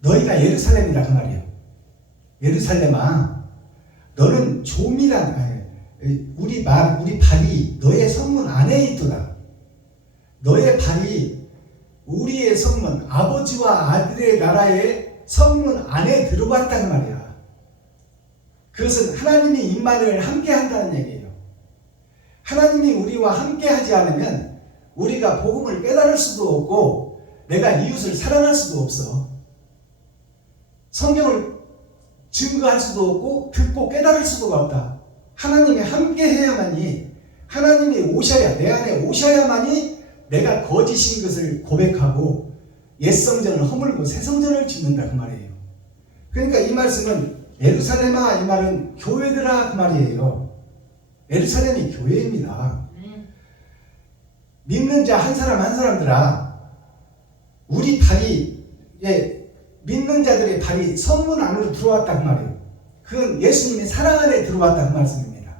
너희가 예루살렘이라 그 말이에요. 예루살렘아 너는 조미란 우리 발이 너의 성문 안에 있도다. 너의 발이 우리의 성문, 아버지와 아들의 나라의 성문 안에 들어왔다는 말이야. 그것은 하나님이 임마누엘 함께 한다는 얘기예요. 하나님이 우리와 함께 하지 않으면 우리가 복음을 깨달을 수도 없고 내가 이웃을 사랑할 수도 없어. 성경을 증거할 수도 없고 듣고 깨달을 수도 없다. 하나님이 함께 해야만이, 하나님이 오셔야, 내 안에 오셔야만이 내가 거짓인 것을 고백하고 옛 성전을 허물고 새 성전을 짓는다 그 말이에요. 그러니까 이 말씀은 예루살렘아 이 말은 교회들아 그 말이에요. 예루살렘이 교회입니다. 믿는 자 한 사람 한 사람들아, 우리 발이 믿는 자들의 발이 성문 안으로 들어왔다 그 말이에요. 그건 예수님의 사랑 안에 들어왔다 그 말씀입니다.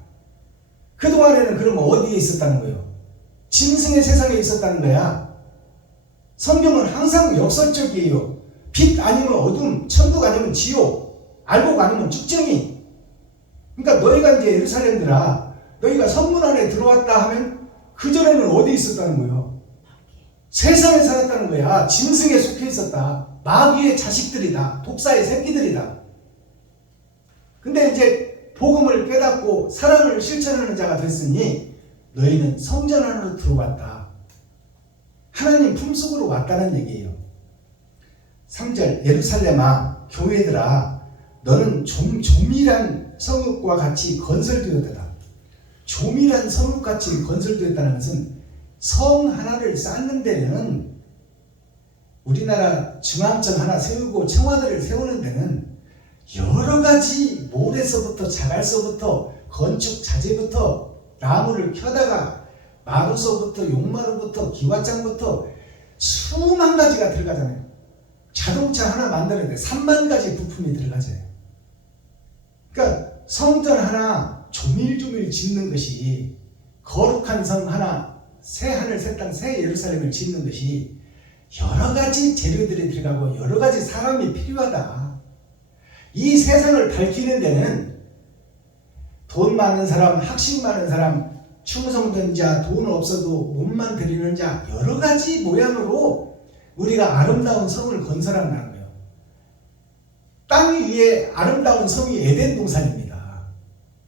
그동안에는 그러면 어디에 있었다는 거예요? 짐승의 세상에 있었다는 거야. 성경은 항상 역설적이에요. 빛 아니면 어둠, 천국 아니면 지옥, 알곡 아니면 쭉정이. 그러니까 너희가 이제 예루살렘들아, 너희가 성문 안에 들어왔다 하면 그전에는 어디 있었다는 거예요? 세상에 살았다는 거야. 짐승에 속해 있었다. 마귀의 자식들이다. 독사의 새끼들이다. 근데 이제 복음을 깨닫고 사랑을 실천하는 자가 됐으니 너희는 성전 안으로 들어왔다. 하나님 품속으로 왔다는 얘기예요. 3절 예루살렘아 교회들아 너는 조밀한 성읍과 같이 건설되었다. 조밀한 성읍같이 건설되었다는 것은 성 하나를 쌓는 데는, 우리나라 중앙청 하나 세우고 청와대를 세우는 데는 여러 가지 모래서부터 자갈서부터 건축 자재부터 나무를 켜다가 마루서부터 용마루부터 기와장부터 수만 가지가 들어가잖아요. 자동차 하나 만드는데 3만 가지 부품이 들어가잖아요. 그러니까 성전 하나 조밀조밀 짓는 것이, 거룩한 성 하나, 새 하늘 새 땅 새 예루살렘을 짓는 것이 여러 가지 재료들이 들어가고 여러 가지 사람이 필요하다. 이 세상을 밝히는 데는 돈 많은 사람, 학식 많은 사람, 충성된 자, 돈 없어도 몸만 드리는 자, 여러 가지 모양으로 우리가 아름다운 성을 건설한다는 거예요. 땅 위에 아름다운 성이 에덴 동산입니다.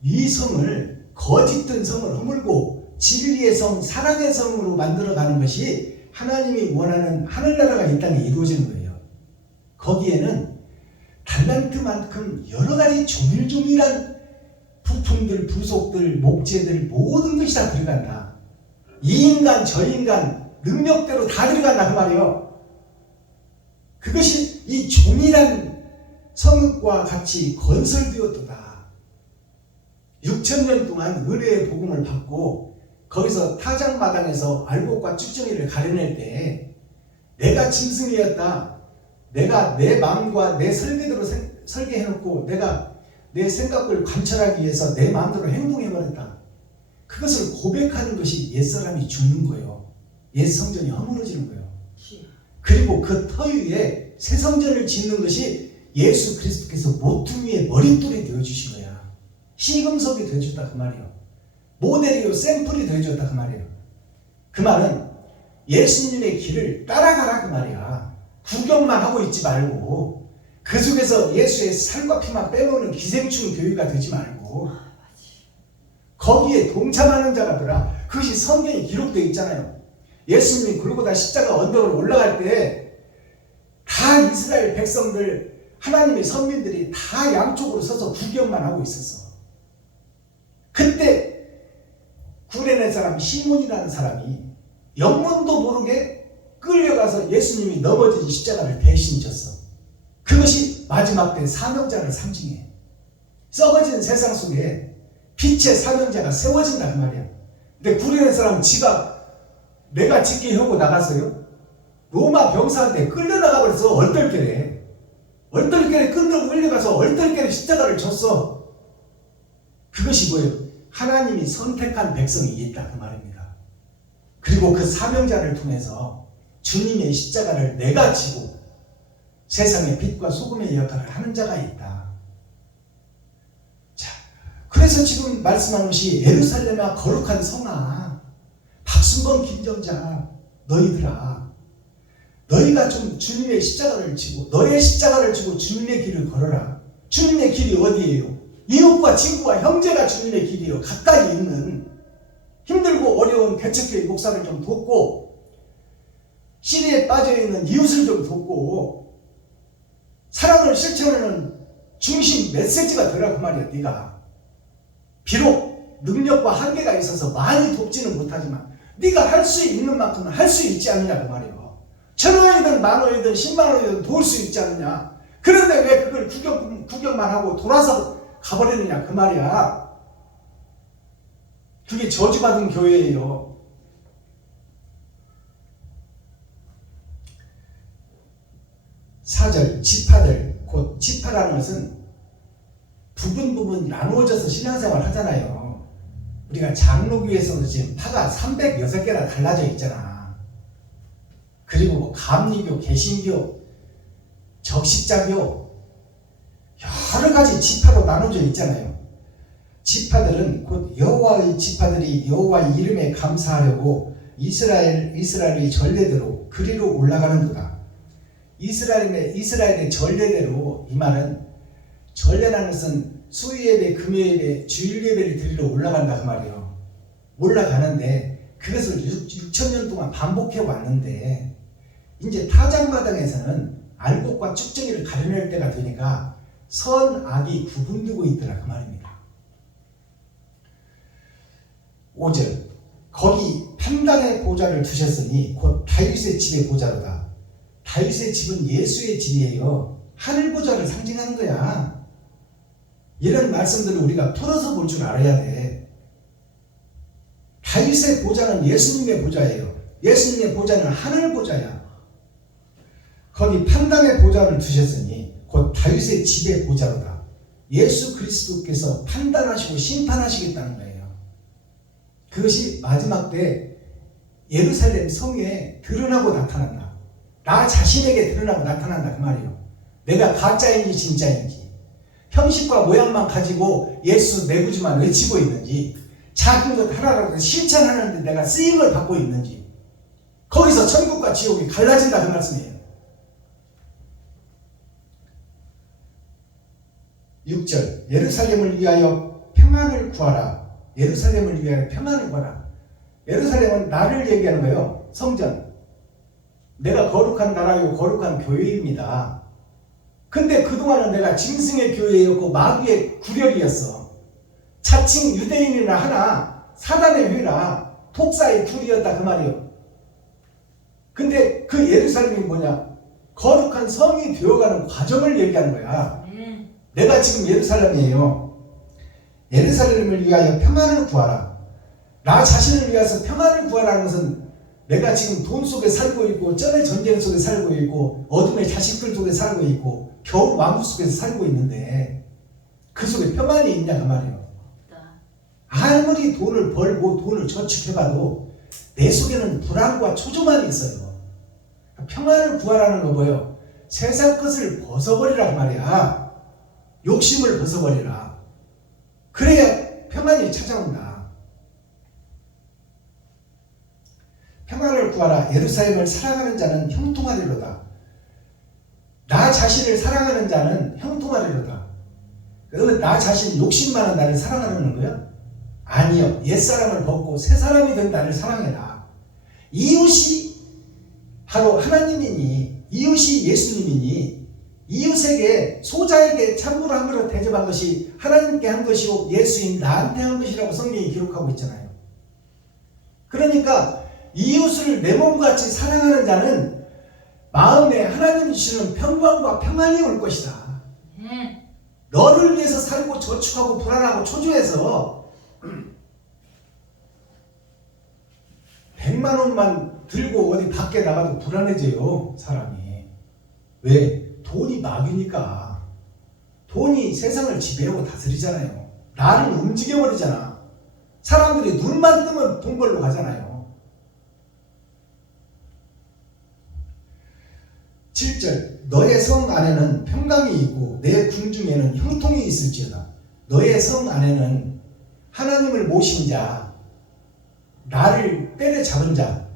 이 성을, 거짓된 성을 허물고 진리의 성, 사랑의 성으로 만들어가는 것이 하나님이 원하는 하늘나라가 이 땅에 이루어지는 거예요. 거기에는 달란트만큼 여러 가지 조밀조밀한 부품들, 부속들, 목재들 모든 것이 다 들어간다. 이 인간, 저 인간 능력대로 다 들어간다 그 말이에요. 그것이 이 조밀한 성읍과 같이 건설되었도다. 6,000년 동안 은혜의 복음을 받고 거기서 타작마당에서 알곡과 쭉정이를 가려낼 때 내가 짐승이었다. 내가 내 마음과 내 설계대로 설계해놓고 내가 내 생각을 관찰하기 위해서 내 마음대로 행동해버렸다. 그것을 고백하는 것이 옛사람이 죽는 거예요. 옛 성전이 허물어지는 거예요. 그리고 그 터 위에 새 성전을 짓는 것이 예수 그리스도께서 모퉁이의 머릿돌이 되어주신 거야. 시금석이 되어줬다 그 말이에요. 모델이요 샘플이 되어줬다 그 말이에요. 그 말은 예수님의 길을 따라가라 그 말이야. 구경만 하고 있지 말고 그 속에서 예수의 살과 피만 빼먹는 기생충 교회가 되지 말고 거기에 동참하는 자가더라. 그것이 성경에 기록되어 있잖아요. 예수님이 골고다 십자가 언덕으로 올라갈 때 다 이스라엘 백성들, 하나님의 선민들이 다 양쪽으로 서서 구경만 하고 있었어. 그때 구레네 사람 시몬이라는 사람이 영문도 모르게 끌려가서 예수님이 넘어진 십자가를 대신 졌어. 그것이 마지막 때 사명자를 상징해. 썩어진 세상 속에 빛의 사명자가 세워진다 그 말이야. 근데 구레네 사람 지가 내가 짓게 하고 나갔어요. 로마 병사한테 끌려나가 버려서 얼떨결에 끌려가서 얼떨결에 십자가를 졌어. 그것이 뭐예요? 하나님이 선택한 백성이 있다 그 말입니다. 그리고 그 사명자를 통해서 주님의 십자가를 내가 지고 세상의 빛과 소금의 역할을 하는 자가 있다. 자, 그래서 지금 말씀하는 것이 예루살렘아 거룩한 성아, 박순범 김정자 너희들아, 너희가 좀 주님의 십자가를 지고 너의 십자가를 지고 주님의 길을 걸어라. 주님의 길이 어디예요? 이웃과 친구와 형제가 주님의 길이에요. 가까이 있는 힘들고 어려운 개척교회 목사를 좀 돕고 시리에 빠져있는 이웃을 좀 돕고 사랑을 실천하는 중심 메시지가 되라 그 말이야. 네가 비록 능력과 한계가 있어서 많이 돕지는 못하지만 네가 할 수 있는 만큼은 할 수 있지 않느냐 그 말이에요. 1,000원이든 10,000원이든 100,000원이든 도울 수 있지 않느냐. 그런데 왜 그걸 구경만 하고 돌아서 가버리느냐 그 말이야. 그게 저주받은 교회예요. 사절 지파들, 곧 지파라는 것은 부분 나누어져서 신앙생활 하잖아요. 우리가 장로교에서도 지금 파가 306개나 달라져 있잖아. 그리고 뭐 감리교, 개신교, 적십자교 여러 가지 지파로 나눠져 있잖아요. 지파들은 곧 여호와의 지파들이 여호와 이름에 감사하려고 이스라엘의 전례대로 그리로 올라가는도다. 이스라엘의 전례대로, 이 말은 전례라는 것은 수요예배, 금요예배, 주일예배를 드리러 올라간다 그 말이에요. 올라가는데 그것을 6,000년 동안 반복해 왔는데 이제 타작마당에서는 알곡과 쭉정이를 가려낼 때가 되니까 선, 악이 구분되고 있더라 그 말입니다. 5절 거기 판단의 보좌를 두셨으니 곧 다윗의 집의 보좌로다. 다윗의 집은 예수의 집이에요. 하늘 보좌를 상징하는 거야. 이런 말씀들을 우리가 풀어서 볼 줄 알아야 돼. 다윗의 보좌는 예수님의 보좌예요. 예수님의 보좌는 하늘 보좌야. 거기 판단의 보좌를 두셨으니 곧 다윗의 집의 보좌로다. 예수 그리스도께서 판단하시고 심판하시겠다는 거예요. 그것이 마지막 때 예루살렘 성에 드러나고 나타난다. 나 자신에게 드러나고 나타난다 그 말이에요. 내가 가짜인지 진짜인지, 형식과 모양만 가지고 예수 내 구주만 외치고 있는지, 작은 것 하나라도 실천하는데 내가 쓰임을 받고 있는지, 거기서 천국과 지옥이 갈라진다 그 말씀이에요. 6절 예루살렘을 위하여 평안을 구하라. 예루살렘을 위하여 평안을 구하라. 예루살렘은 나를 얘기하는 거예요. 성전. 내가 거룩한 나라요 거룩한 교회입니다. 근데 그동안은 내가 짐승의 교회였고 마귀의 구렬이었어. 자칭 유대인이나 하나 사단의 회라 독사의 둘이었다 그 말이에요. 근데 그 예루살렘이 뭐냐? 거룩한 성이 되어가는 과정을 얘기하는 거야. 내가 지금 예루살렘이에요. 예루살렘을 위하여 평안을 구하라. 나 자신을 위해서 평안을 구하라는 것은 내가 지금 돈 속에 살고 있고 전의 전쟁 속에 살고 있고 어둠의 자식들 속에 살고 있고 겨울 왕국 속에서 살고 있는데 그 속에 평안이 있냐 그 말이에요. 아무리 돈을 벌고 돈을 저축해봐도 내 속에는 불안과 초조만이 있어요. 평안을 구하라는 거 뭐예요? 세상 것을 벗어버리란 말이야. 욕심을 벗어버리라. 그래야 평안이 찾아온다. 평안을 구하라. 예루살렘을 사랑하는 자는 형통하리로다. 나 자신을 사랑하는 자는 형통하리로다. 그러면 나 자신 욕심 많은 나를 사랑하는 거야? 아니요. 옛사람을 벗고 새사람이 된 나를 사랑해라. 이웃이 바로 하나님이니, 이웃이 예수님이니, 이웃에게 소자에게 찬물 한 그릇 대접한 것이 하나님께 한 것이고 예수인 나한테 한 것이라고 성경이 기록하고 있잖아요. 그러니까 이웃을 내 몸같이 사랑하는 자는 마음에 하나님이 주시는 평강과 평안이 올 것이다. 너를 위해서 살고 저축하고 불안하고 초조해서 100만 원만 들고 어디 밖에 나가도 불안해져요 사람이. 왜? 돈이 마귀니까. 돈이 세상을 지배하고 다스리잖아요. 나를 움직여버리잖아. 사람들이 눈만 뜨면 돈 벌러 가잖아요. 7절 너의 성 안에는 평강이 있고 내 궁중에는 형통이 있을지어다. 너의 성 안에는 하나님을 모신 자, 나를 때려잡은 자,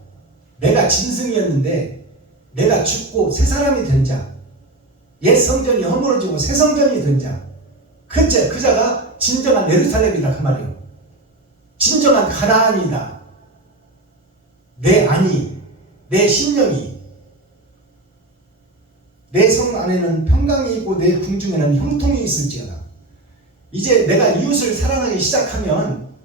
내가 짐승이었는데 내가 죽고 새 사람이 된 자, 옛 성전이 허물어지고 새 성전이 된 자, 그 자가 진정한 예루살렘이다 그 말이에요. 진정한 가나안이다. 내 안이, 내 심령이, 내 성 안에는 평강이 있고 내 궁중에는 형통이 있을지어다. 이제 내가 이웃을 사랑하기 시작하면,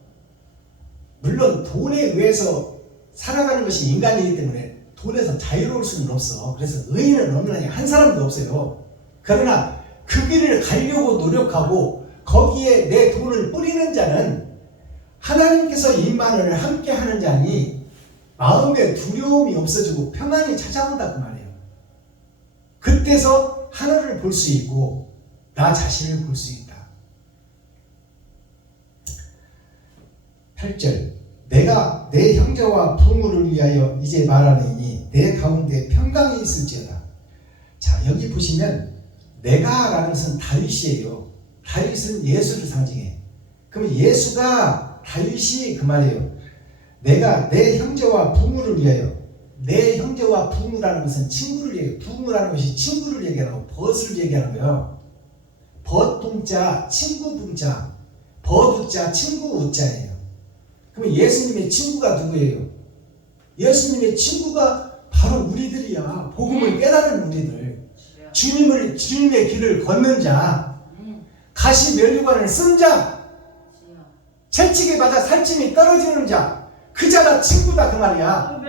물론 돈에 의해서 살아가는 것이 인간이기 때문에 돈에서 자유로울 수는 없어. 그래서 의인은 없는 한 사람도 없어요. 그러나 그 길을 가려고 노력하고 거기에 내 돈을 뿌리는 자는 하나님께서 임만을 함께 하는 자니 마음에 두려움이 없어지고 평안이 찾아온다 그 말이에요. 그때서 하늘을 볼 수 있고 나 자신을 볼 수 있다. 8절 내가 내 형제와 부모를 위하여 이제 말하노니 내 가운데 평강이 있을지어다. 자, 여기 보시면 내가 라는 것은 다윗이에요. 다윗은 예수를 상징해. 그럼 예수가 다윗이 그 말이에요. 내가 내 형제와 부모를 위하여. 내 형제와 부모라는 것은 친구를 얘기해요. 부모라는 것이 친구를 얘기하고 벗을 얘기하는 거예요. 벗동자, 친구분자, 벗우자, 친구우자예요. 그럼 예수님의 친구가 누구예요? 예수님의 친구가 바로 우리들이야. 복음을 깨달은 우리들. 주님의 길을 걷는 자, 가시 면류관을 쓴 자, 채찍에 맞아 살찜이 떨어지는 자, 그 자가 친구다 그 말이야.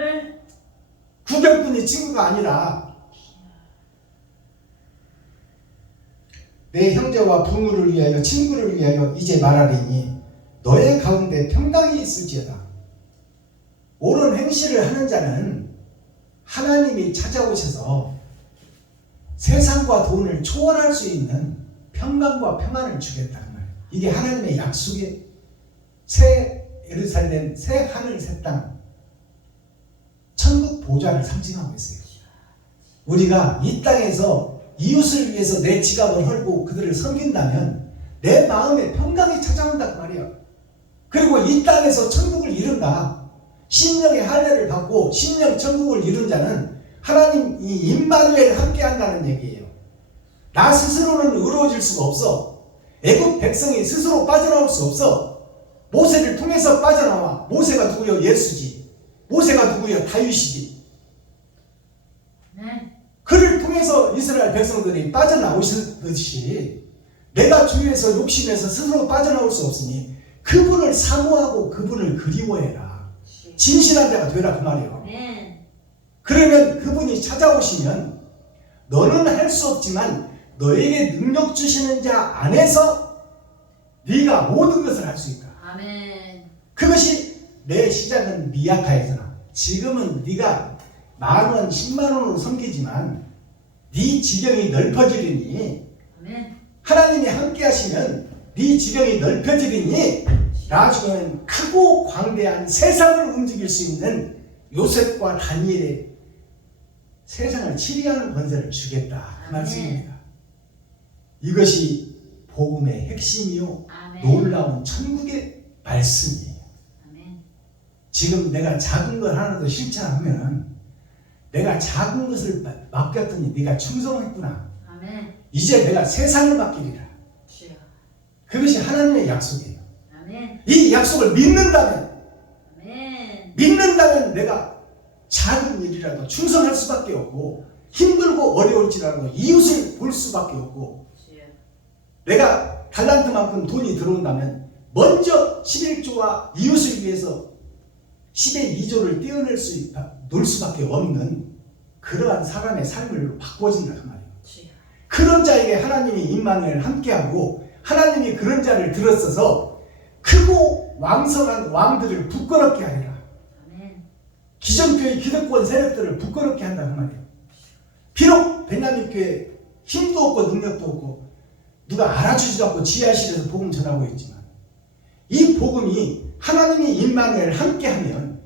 구경꾼이 친구가 아니라. 내 형제와 부모를 위하여 친구를 위하여 이제 말하리니 너의 가운데 평강이 있을지어다. 옳은 행실을 하는 자는 하나님이 찾아오셔서 세상과 돈을 초월할 수 있는 평강과 평안을 주겠다 그 말이에요. 이게 하나님의 약속의 새 예루살렘, 새 하늘, 새 땅, 천국 보좌를 상징하고 있어요. 우리가 이 땅에서 이웃을 위해서 내 지갑을 헐고 그들을 섬긴다면 내 마음에 평강이 찾아온다 그 말이에요. 그리고 이 땅에서 천국을 이룬다. 심령의 할례를 받고 심령 천국을 이룬 자는 하나님 이 임마누엘 함께 한다는 얘기예요. 나 스스로는 의로워질 수가 없어. 애굽 백성이 스스로 빠져나올 수 없어. 모세를 통해서 빠져나와. 모세가 누구요? 예수지. 모세가 누구요? 다윗이지. 네. 그를 통해서 이스라엘 백성들이 빠져나오시듯이 내가 주위에서 욕심에서 스스로 빠져나올 수 없으니 그분을 사모하고 그분을 그리워해라. 진실한 자가 되라 그 말이에요. 네. 그러면 그분이 찾아오시면 너는 할 수 없지만 너에게 능력 주시는 자 안에서 네가 모든 것을 할 수 있다. 아멘. 그것이 내 시작은 미약하에서나 지금은 네가 10,000원, 10,000원으로 섬기지만 네 지경이 넓어지리니 아멘. 하나님이 함께 하시면 네 지경이 넓어지리니 나중에는 크고 광대한 세상을 움직일 수 있는 요셉과 다니엘의 세상을 치리하는 권세를 주겠다 그 말씀입니다. 이것이 복음의 핵심이요 아멘. 놀라운 천국의 말씀이에요. 아멘. 지금 내가 작은 걸 하나도 실천하면 내가 작은 것을 맡겼더니 네가 충성했구나. 아멘. 이제 내가 세상을 맡기리라. 주여. 그것이 하나님의 약속이에요. 아멘. 이 약속을 믿는다면 아멘. 내가 작은 일이라도 충성할 수밖에 없고 힘들고 어려울지라도 이웃을 볼 수밖에 없고 주여. 내가 달란트만큼 돈이 들어온다면 먼저 11조와 이웃을 위해서 10의 2조를 떼어낼 수 있다, 놓을 수밖에 없는 그러한 사람의 삶을 바꿔진다 그 말이에요. 주여. 그런 자에게 하나님이 임마누엘 함께하고 하나님이 그런 자를 들었어서 크고 왕성한 왕들을 부끄럽게 하리라. 아멘. 기존교회 기득권 세력들을 부끄럽게 한다 그 말이에요. 비록 베냐민 교회 힘도 없고 능력도 없고 누가 알아주지도 않고 지하실에서 복음 전하고 있지만 이 복음이 하나님이 임마누엘 함께하면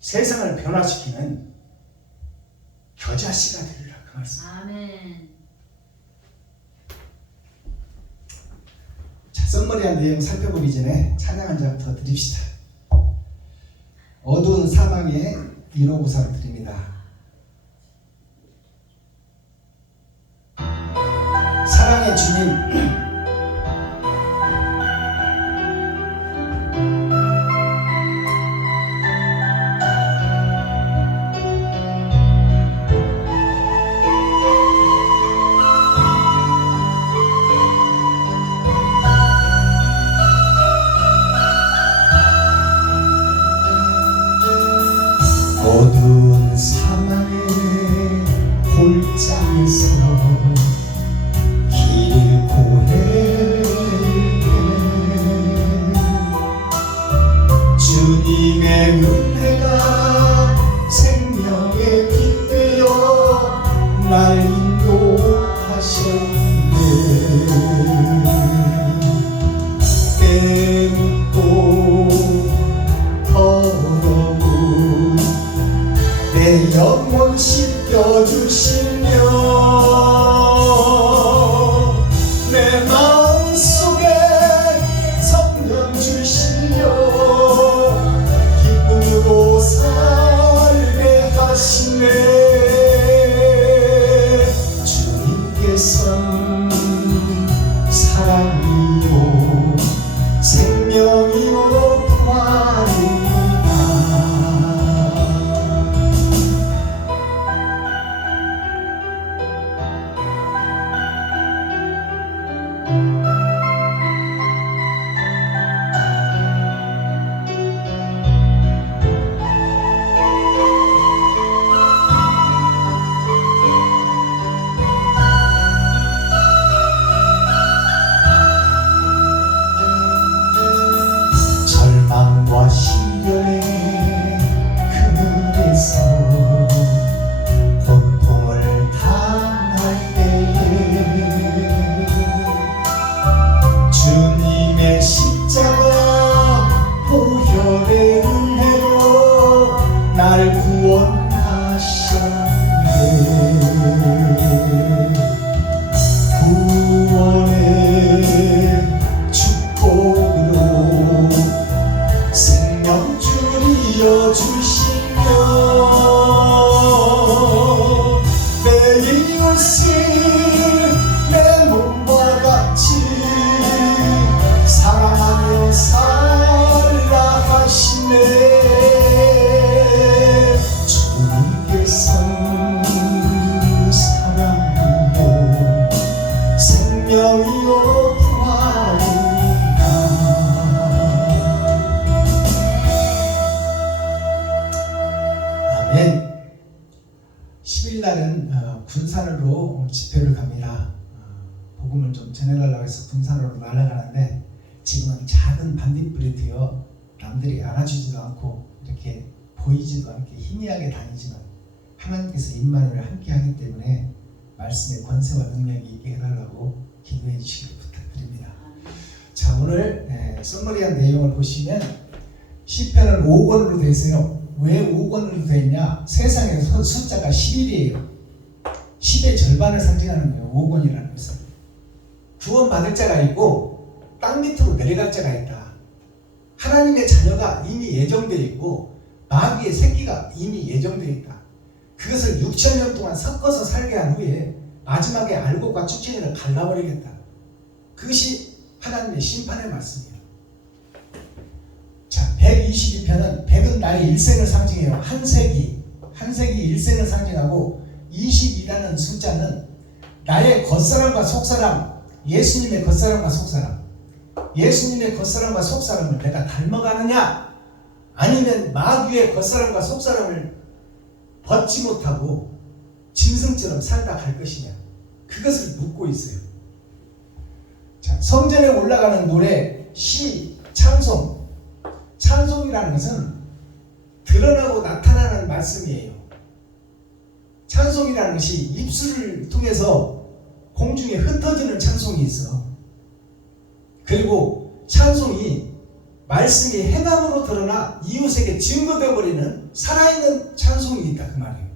세상을 변화시키는 겨자씨가 되리라 그 말씀. 아멘. 자, 썸머리한 내용 살펴보기 전에 찬양 한 장 더 드립시다. 어두운 사망의 인호구사를 드립니다. 사랑의 주님, 어두운 사망의 골짜기에서 길을 고해 주님의 은혜가 생명의 빛 되어 날 인도하셨네. 때묻고 더러운 내 영혼 씻겨주시며 내 마음속에 성령 주시려 기쁨으로 살게 하시네. 주님께서는 사랑이요 생명이요 부활입니다. 절망과 시련의 그늘에서 고통을 당할 때에 군산으로 집회를 갑니다. 복음을 좀 전해달라고 해서 군산으로 날아가는데 지금은 작은 반딧불이 되어 남들이 알아주지도 않고 이렇게 보이지도 않게 희미하게 다니지만 하나님께서 임마누엘 함께 하기 때문에 말씀의 권세와 능력이 있게 해달라고 기도해 주시길 부탁드립니다. 자, 오늘 써머리한 내용을 보시면 시편은 5권으로 되어 있어요. 왜 5권으로 되어 있냐? 세상에 숫자가 11이에요. 10의 절반을 상징하는 거예요. 5권이라는 것은. 구원 받을 자가 있고 땅 밑으로 내려갈 자가 있다. 하나님의 자녀가 이미 예정되어 있고 마귀의 새끼가 이미 예정되어 있다. 그것을 6,000년 동안 섞어서 살게 한 후에 마지막에 알곡과 쭉지니를 갈라버리겠다. 그것이 하나님의 심판의 말씀이에요. 자, 122편은 100은 나의 일생을 상징해요. 한 세기 일생을 상징하고 20이라는 숫자는 나의 겉사람과 속사람, 예수님의 겉사람과 속사람, 예수님의 겉사람과 속사람을 내가 닮아가느냐 아니면 마귀의 겉사람과 속사람을 벗지 못하고 짐승처럼 살다 갈 것이냐, 그것을 묻고 있어요. 자, 성전에 올라가는 노래, 시, 찬송. 찬송이라는 것은 드러나고 나타나는 말씀이에요. 찬송이라는 것이 입술을 통해서 공중에 흩어지는 찬송이 있어. 그리고 찬송이 말씀이 행함으로 드러나 이웃에게 증거되어 버리는 살아있는 찬송이 있다, 그 말이에요.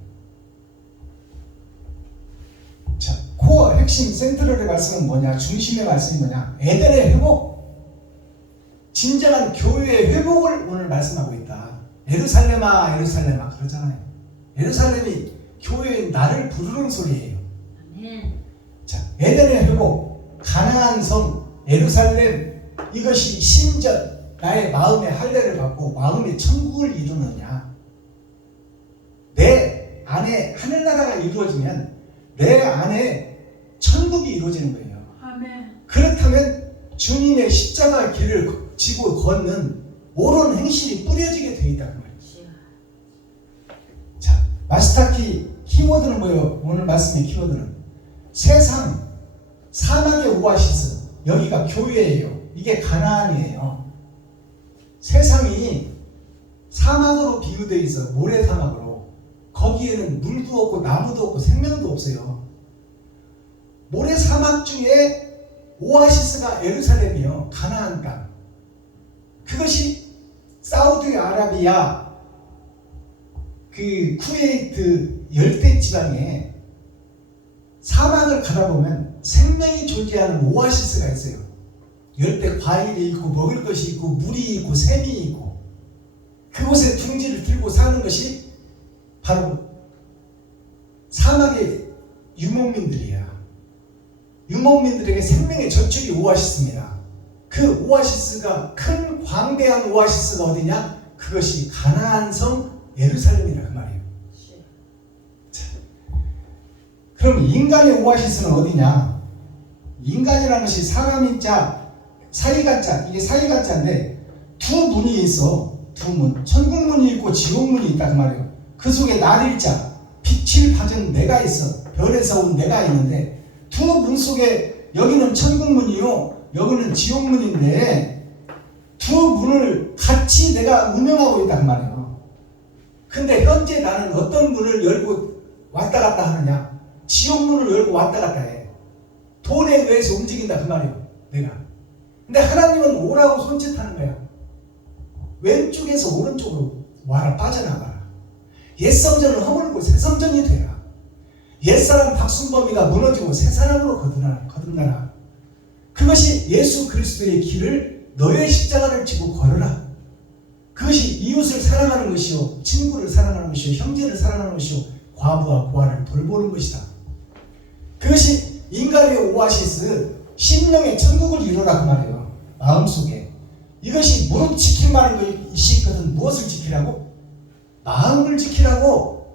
자, 코어 핵심 센트럴의 말씀은 뭐냐? 중심의 말씀이 뭐냐? 에덴의 회복. 진정한 교회의 회복을 오늘 말씀하고 있다. 예루살렘아 예루살렘아 그러잖아요. 예루살렘이 교회인 나를 부르는 소리예요. 아멘. 자, 에덴의 회복, 가나안 성, 예루살렘, 이것이 신전, 나의 마음의 할례를 받고 마음의 천국을 이루느냐. 내 안에 하늘나라가 이루어지면 내 안에 천국이 이루어지는 거예요. 아멘. 그렇다면 주님의 십자가 길을 지고 걷는 옳은 행실이 뿌려지게 되어 있다, 그 말이죠. 자, 마스터키 키워드는 뭐예요? 오늘 말씀의 키워드는 세상, 사막의 오아시스, 여기가 교회예요. 이게 가나안이에요. 세상이 사막으로 비유되어 있어. 모래사막으로. 거기에는 물도 없고 나무도 없고 생명도 없어요. 모래사막 중에 오아시스가 예루살렘이요. 가나안 땅. 그것이 사우디아라비아 그 쿠웨이트 열대 지방에 사막을 가다 보면 생명이 존재하는 오아시스가 있어요. 열대 과일이 있고 먹을 것이 있고 물이 있고 샘이 있고 그곳에 둥지를 들고 사는 것이 바로 사막의 유목민들이야. 유목민들에게 생명의 젖줄이 오아시스입니다. 그 오아시스가 큰 광대한 오아시스가 어디냐? 그것이 가나안 성 예루살렘이라 그 말이에요. 자, 그럼 인간의 오아시스는 어디냐? 인간이라는 것이 사람인 자, 사이간 자, 이게 사이간 자인데 두 문이 있어. 두 문. 천국문이 있고 지옥문이 있다 그 말이에요. 그 속에 날일자, 빛을 받은 내가 있어. 별에서 온 내가 있는데 두 문 속에 여기는 천국문이요. 여기는 지옥문인데 두 문을 같이 내가 운영하고 있단 말이에요. 근데 현재 나는 어떤 문을 열고 왔다 갔다 하느냐? 지옥문을 열고 왔다 갔다 해. 돈에 의해서 움직인다 그 말이에요. 내가. 근데 하나님은 오라고 손짓하는 거야. 왼쪽에서 오른쪽으로 와라, 빠져나가라. 옛 성전을 허물고 새 성전이 되라. 옛사람 박순범이가 무너지고 새 사람으로 거듭나라. 그것이 예수 그리스도의 길을 너의 십자가를 지고 걸어라. 그것이 이웃을 사랑하는 것이요, 친구를 사랑하는 것이요, 형제를 사랑하는 것이요, 과부와 고아를 돌보는 것이다. 그것이 인간의 오아시스, 심령의 천국을 이루라 그 말이에요. 마음속에. 이것이 무릎 지킨 말인 것이거든. 무엇을 지키라고? 마음을 지키라고.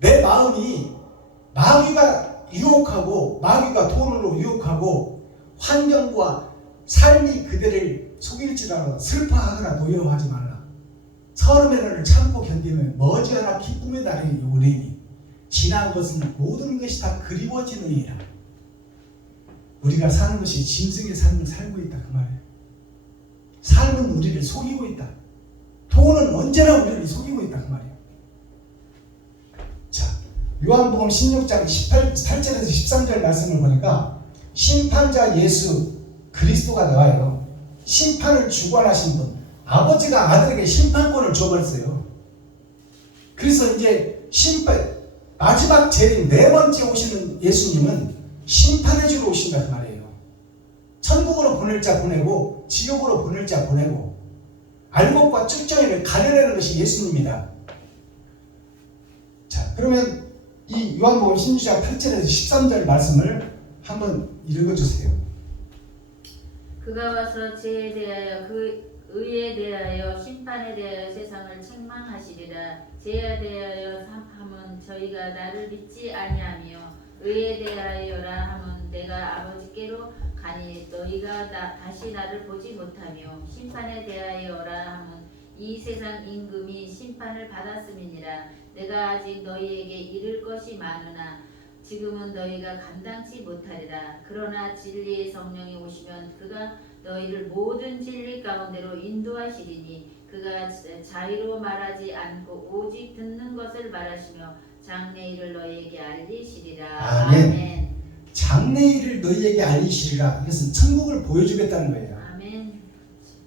내 마음이 마귀가 유혹하고 마귀가 돈으로 유혹하고 환경과 삶이 그대를 속일지라도 슬퍼하거나 노여워하지 말라. 서름의 날을 참고 견디면 머지않아 기쁨의 날이 오리니 지난 것은 모든 것이 다 그리워지느니라. 우리가 사는 것이 짐승의 삶을 살고 있다 그 말이에요. 삶은 우리를 속이고 있다. 돈은 언제나 우리를 속이고 있다 그 말이에요. 자, 요한복음 16장 8절에서 13절 말씀을 보니까 심판자 예수 그리스도가 나와요. 심판을 주관하신 분, 아버지가 아들에게 심판권을 줘버렸어요. 그래서 이제 마지막 재림 네 번째 오시는 예수님은 심판해주러 오신다 그 말이에요. 천국으로 보낼 자 보내고 지옥으로 보낼 자 보내고 알곡과 쭉정이를 가려내는 것이 예수님입니다. 자, 그러면 이 요한복음 16장 8절에서 13절 말씀을 한번 읽어주세요. 그가 와서 죄에 대하여 그 의에 대하여 심판에 대하여 세상을 책망하시리라. 죄에 대하여 함은 저희가 나를 믿지 아니하며 의에 대하여라 함은 내가 아버지께로 가니 너희가 다시 나를 보지 못하며 심판에 대하여라 함은 이 세상 임금이 심판을 받았음이니라. 내가 아직 너희에게 이를 것이 많으나 지금은 너희가 감당치 못하리라. 그러나 진리의 성령이 오시면 그가 너희를 모든 진리 가운데로 인도하시리니 그가 자의로 말하지 않고 오직 듣는 것을 말하시며 장래일을 너희에게 알리시리라. 아멘. 장래일을 너희에게 알리시리라. 이것은 천국을 보여주겠다는 거예요. 아멘.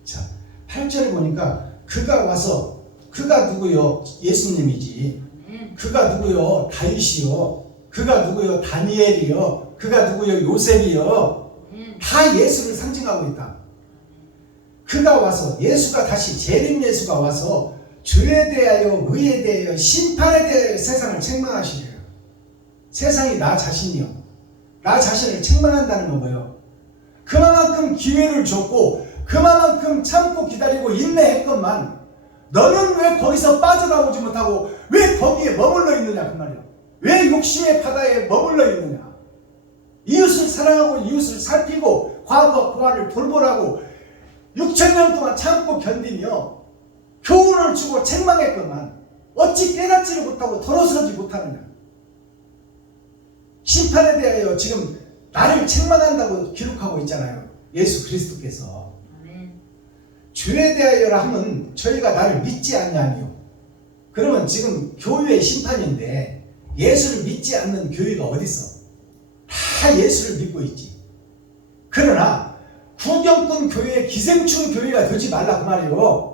자, 8절을 보니까 그가 와서 그가 누구요? 예수님이지. 아멘. 그가 누구요? 다윗이요. 그가 누구요? 다니엘이요. 그가 누구요? 요셉이요. 아멘. 다 예수를 상징하고 있다. 그가 와서 예수가 다시 재림 예수가 와서 죄에 대하여 의에 대하여 심판에 대하여 세상을 책망하시래요. 세상이 나 자신이요. 나 자신을 책망한다는 건 뭐예요? 그만큼 기회를 줬고 그만큼 참고 기다리고 인내했건만 너는 왜 거기서 빠져나오지 못하고 왜 거기에 머물러 있느냐 그 말이에요. 왜 욕심의 바다에 머물러 있느냐. 이웃을 사랑하고 이웃을 살피고 과거와 고아를 돌보라고 6,000년 동안 참고 견디며 교훈을 주고 책망했건만 어찌 깨닫지를 못하고 돌아서지 못하느냐. 심판에 대하여 지금 나를 책망한다고 기록하고 있잖아요. 예수 그리스도께서. 아멘. 죄에 대하여라 하면 저희가 나를 믿지 않냐니요. 그러면 지금 교회의 심판인데 예수를 믿지 않는 교회가 어디 있어? 다 예수를 믿고 있지. 그러나 구경꾼 교회의 기생충 교회가 되지 말라 그 말이에요.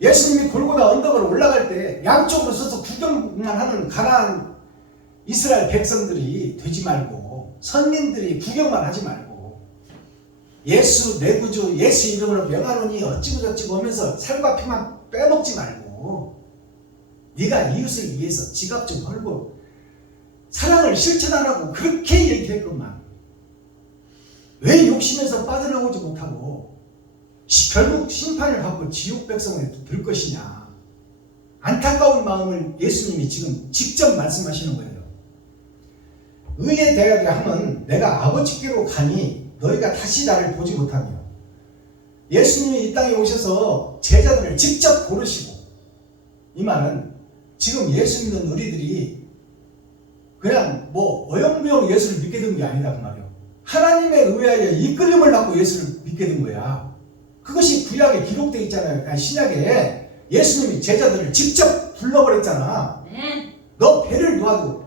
예수님이 골고다 언덕을 올라갈 때 양쪽으로 서서 구경만 하는 가나안 이스라엘 백성들이 되지 말고 선민들이 구경만 하지 말고 예수 내 구주 예수 이름으로 명하노니 어찌고 저찌고 하면서 살과 피만 빼먹지 말고 네가 이웃을 위해서 지갑 좀 벌고 사랑을 실천하라고 그렇게 얘기했건만 왜 욕심에서 빠져나오지 못하고 결국 심판을 받고 지옥 백성에 들 것이냐. 안타까운 마음을 예수님이 지금 직접 말씀하시는 거예요. 의에 대하면 내가 아버지께로 가니 너희가 다시 나를 보지 못하며 예수님이 이 땅에 오셔서 제자들을 직접 고르시고 이 말은 지금 예수 믿는 우리들이 그냥 뭐 어영부영 예수를 믿게 된 게 아니다 그 말이에요. 하나님에 의하여 이끌림을 받고 예수를 믿게 된 거야. 그것이 구약에 기록되어 있잖아요. 아니, 신약에 예수님이 제자들을 직접 불러버렸잖아. 아멘. 너 배를 놓아두고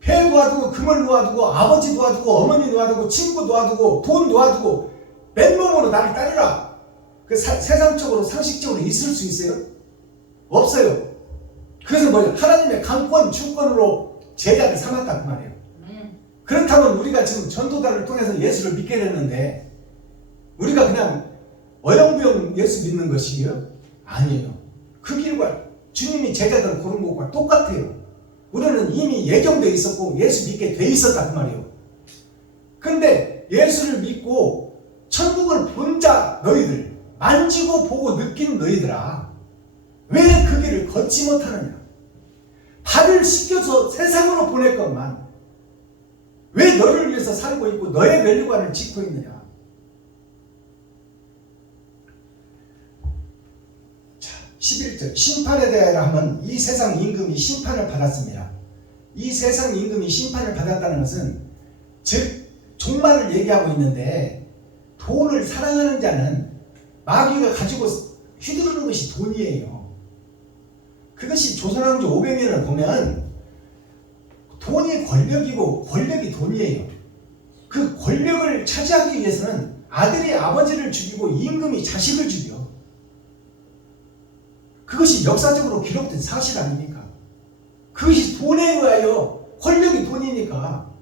배 놓아두고 금을 놓아두고 아버지 놓아두고 어머니 놓아두고 친구 놓아두고 돈 놓아두고 맨몸으로 나를 따르라. 그 세상적으로 상식적으로 있을 수 있어요? 없어요. 그래서 뭐예요? 하나님의 강권 주권으로 제자를 삼았다 그 말이에요. 아멘. 그렇다면 우리가 지금 전도단을 통해서 예수를 믿게 됐는데 우리가 그냥 어영부영 예수 믿는 것이에요? 아니에요. 그 길과 주님이 제자들을 고른 것과 똑같아요. 우리는 이미 예정되어 있었고 예수 믿게 돼 있었다 그 말이에요. 근데 예수를 믿고 천국을 본 자 너희들, 만지고 보고 느낀 너희들아, 왜 그 길을 걷지 못하느냐? 발을 씻겨서 세상으로 보낼 것만 왜 너를 위해서 살고 있고 너의 면류관을 짓고 있느냐? 자, 11절 심판에 대하여 하면 이 세상 임금이 심판을 받았습니다. 이 세상 임금이 심판을 받았다는 것은 즉 종말을 얘기하고 있는데 돈을 사랑하는 자는 마귀가 가지고 휘두르는 것이 돈이에요. 그것이 조선왕조 500년을 보면 돈이 권력이고 권력이 돈이에요. 그 권력을 차지하기 위해서는 아들이 아버지를 죽이고 임금이 자식을 죽여. 그것이 역사적으로 기록된 사실 아닙니까? 그것이 돈에 의하여 권력이 돈이니까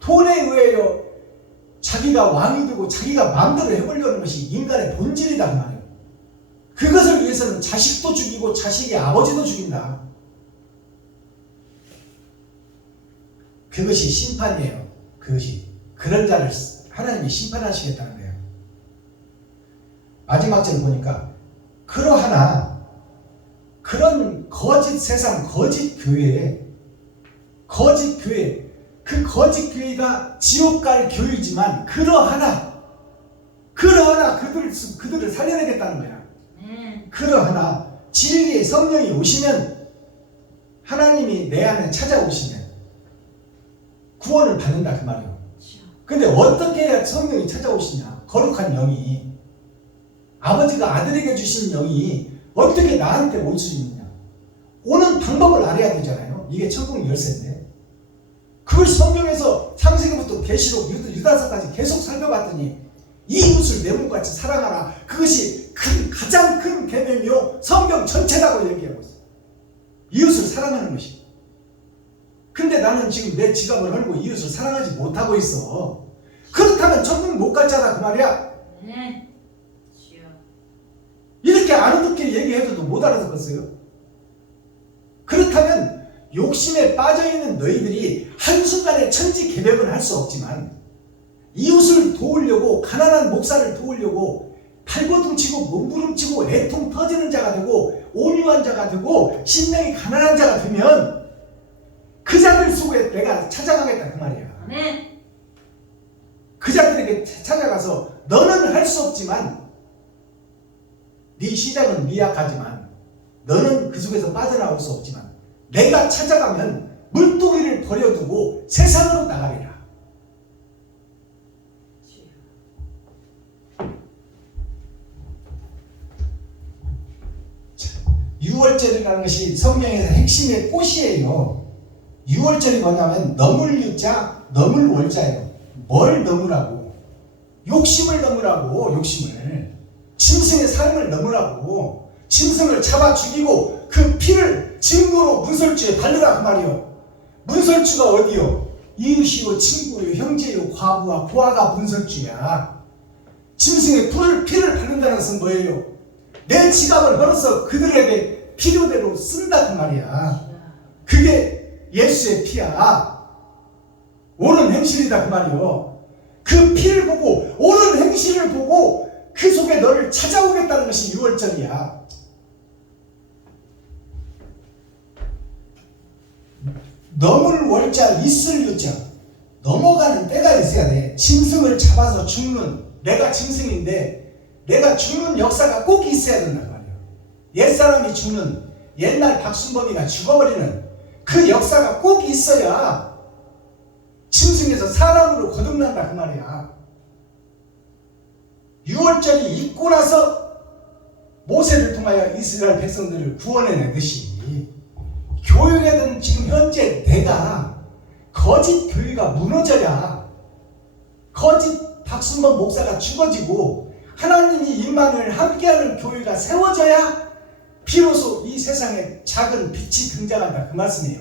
돈에 의하여 자기가 왕이 되고 자기가 마음대로 해보려는 것이 인간의 본질이다 그 말이에요. 그것을 위해서는 자식도 죽이고 자식의 아버지도 죽인다. 그것이 심판이에요. 그것이 그런 자를 하나님이 심판하시겠다는 거예요. 마지막 절 보니까 그러하나 그런 거짓 세상 거짓 교회에 그 거짓 교회가 지옥 갈 교회이지만 그러하나 그들을 살려내겠다는 거야. 그러하나 진리의 성령이 오시면 하나님이 내 안에 찾아오시면 구원을 받는다 그 말이에요. 근데 어떻게 해야 성령이 찾아오시냐? 거룩한 영이 아버지가 아들에게 주신 영이 어떻게 나한테 올 수 있느냐? 오는 방법을 알아야 되잖아요. 이게 천국 열쇠인데 그걸 성경에서 창세기부터 계시록 유다서까지 계속 살펴봤더니 이웃을 내 몸같이 사랑하라. 그것이 가장 큰 계명이요 성경 전체라고 얘기하고 있어요. 이웃을 사랑하는 것이. 근데 나는 지금 내 지갑을 헐고 이웃을 사랑하지 못하고 있어. 그렇다면 천국 못 갔잖아 그 말이야. 네. 주여. 이렇게 알아듣게 얘기해도 못 알아듣겠어요. 그렇다면 욕심에 빠져있는 너희들이 한순간에 천지개벽은 할 수 없지만 이웃을 도우려고 가난한 목사를 도우려고 발버둥치고 몸부림치고 애통 터지는 자가 되고 온유한 자가 되고 심령이 가난한 자가 되면 그 자들 속에 내가 찾아가겠다 그 말이야. 네. 그 자들에게 찾아가서 너는 할 수 없지만 네 시작은 미약하지만 너는 그 속에서 빠져나올 수 없지만 내가 찾아가면 물동이를 버려두고 세상으로 나가리라. 6월절이라는 것이 성경에서 핵심의 꽃이에요. 6월절이 뭐냐면 넘을 유자, 넘을 월자예요. 뭘 넘으라고? 욕심을 넘으라고. 욕심을. 짐승의 삶을 넘으라고. 짐승을 잡아 죽이고 그 피를 증거로 문설주에 바르라 그 말이요. 문설주가 어디요? 이웃이요, 친구요, 형제요, 과부와 고아가 문설주야. 짐승의 피를 바른다는 것은 뭐예요? 내 지갑을 걸어서 그들에게 필요대로 쓴다 그 말이야. 그게 예수의 피야. 옳은 행실이다 그 말이요. 그 피를 보고 옳은 행실을 보고 그 속에 너를 찾아오겠다는 것이 6월절이야. 넘을 월자 있을 유자. 넘어가는 때가 있어야 돼. 짐승을 잡아서 죽는, 내가 짐승인데 내가 죽는 역사가 꼭 있어야 된단 말이야. 옛사람이 죽는, 옛날 박순범이가 죽어버리는 그 역사가 꼭 있어야 짐승에서 사람으로 거듭난다 그 말이야. 6월절이 있고 나서 모세를 통하여 이스라엘 백성들을 구원해내듯이 교회든 지금 현재 내가 거짓 교회가 무너져야, 거짓 박순범 목사가 죽어지고 하나님이 임만을 함께하는 교회가 세워져야 비로소 이 세상에 작은 빛이 등장한다 그 말씀이에요.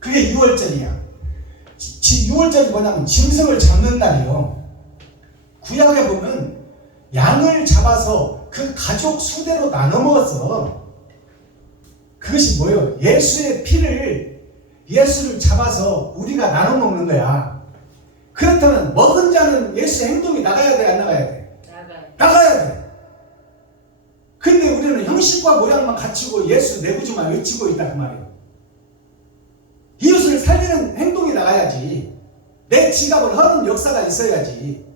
그게 6월절이야. 6월절이 뭐냐면 짐승을 잡는 날이요. 구약에 보면 양을 잡아서 그 가족 수대로 나눠 먹었어. 그것이 뭐예요? 예수의 피를, 예수를 잡아서 우리가 나눠 먹는 거야. 그렇다면 먹은 자는 예수의 행동이 나가야 돼, 안 나가야 돼? 나가야 돼. 근데 우리는 형식과 모양만 갖추고 예수 내부주만 외치고 있다 그 말이에요. 이웃을 살리는 행동이 나가야지. 내 지갑을 허는 역사가 있어야지.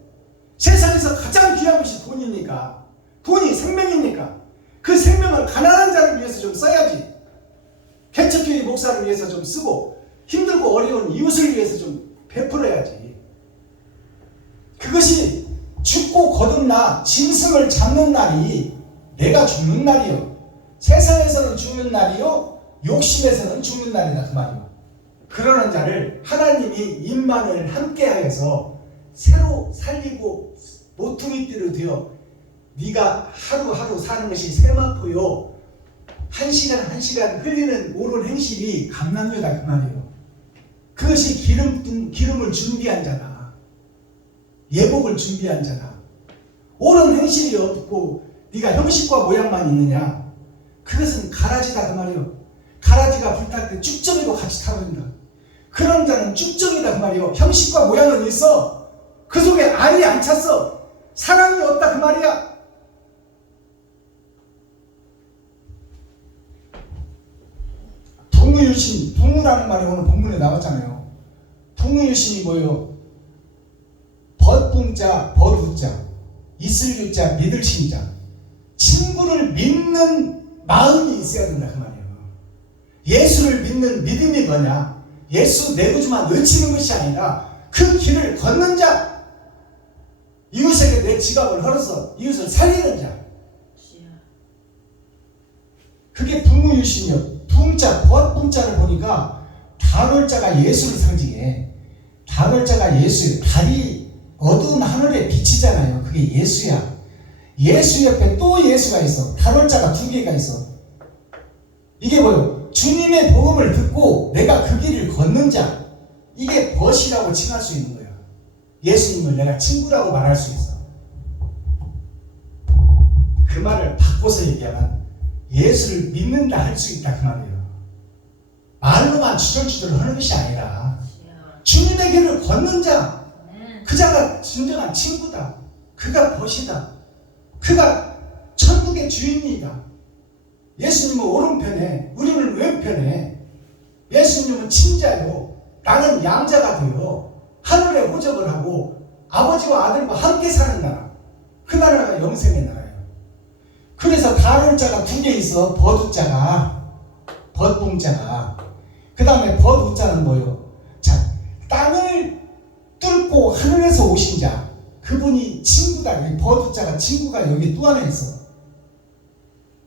세상에서 가장 귀한 것이 돈이니까, 돈이 생명이니까 그 생명을 가난한 좀 써야지. 개척교회 목사를 위해서 좀 쓰고 힘들고 어려운 이웃을 위해서 좀 베풀어야지. 그것이 죽고 거듭나 짐승을 잡는 날이 내가 죽는 날이요. 세상에서는 죽는 날이요. 욕심에서는 죽는 날이다 그 말이요. 그러는 자를 하나님이 임만을 함께하여서 새로 살리고 모퉁이띠로 되어 네가 하루하루 사는 것이 세마포요. 한 시간 한 시간 흘리는 옳은 행실이 감남료다 그 말이에요. 그것이 기름을 준비한 자다. 예복을 준비한 자다. 옳은 행실이 없고 네가 형식과 모양만 있느냐? 그것은 가라지다 그 말이에요. 가라지가 불탈 때 쭉정이도 같이 타버린다. 그런 자는 쭉정이다 그 말이에요. 형식과 모양은 있어. 그 속에 알이 안 찼어. 사랑이 없다 그 말이야. 동의유신, 동의라는 말이 오늘 본문에 나왔잖아요. 동의유신이 뭐예요? 벗붕자, 벗우자, 있을유자, 믿을 신자. 친구를 믿는 마음이 있어야 된다 그 말이에요. 예수를 믿는 믿음이 뭐냐? 예수 내 구주만 외치는 것이 아니라 그 길을 걷는 자, 이웃에게 내 지갑을 헐어서 이웃을 살리는 자. 그게 부무유신이요. 붕자, 벗붕자를 보니까 단월자가 예수를 상징해. 단월자가 예수예요. 달이 어두운 하늘에 비치잖아요. 그게 예수야. 예수 옆에 또 예수가 있어. 단월자가 두 개가 있어. 이게 뭐예요? 주님의 복음을 듣고 내가 그 길을 걷는 자. 이게 벗이라고 칭할 수 있는 거야. 예수님을 내가 친구라고 말할 수 있어. 그 말을 바꿔서 얘기하면 예수를 믿는다 할 수 있다 그 말이에요. 말로만 주절주절 하는 것이 아니라 주님의 길을 걷는 자, 그 자가 진정한 친구다. 그가 벗이다. 그가 천국의 주인이다. 예수님은 오른편에, 우리는 왼편에. 예수님은 친자요. 나는 양자가 되어 하늘에 호적을 하고 아버지와 아들과 함께 사는 나라. 그 나라가 영생의 나라예요. 그래서 단월자가 두 개 있어. 벗우자가, 벗붕자가. 그 다음에 벗우자는 뭐예요? 자, 땅을 뚫고 하늘에서 오신 자. 그분이 친구다. 이 벗우자가 친구가 여기 또 하나 있어.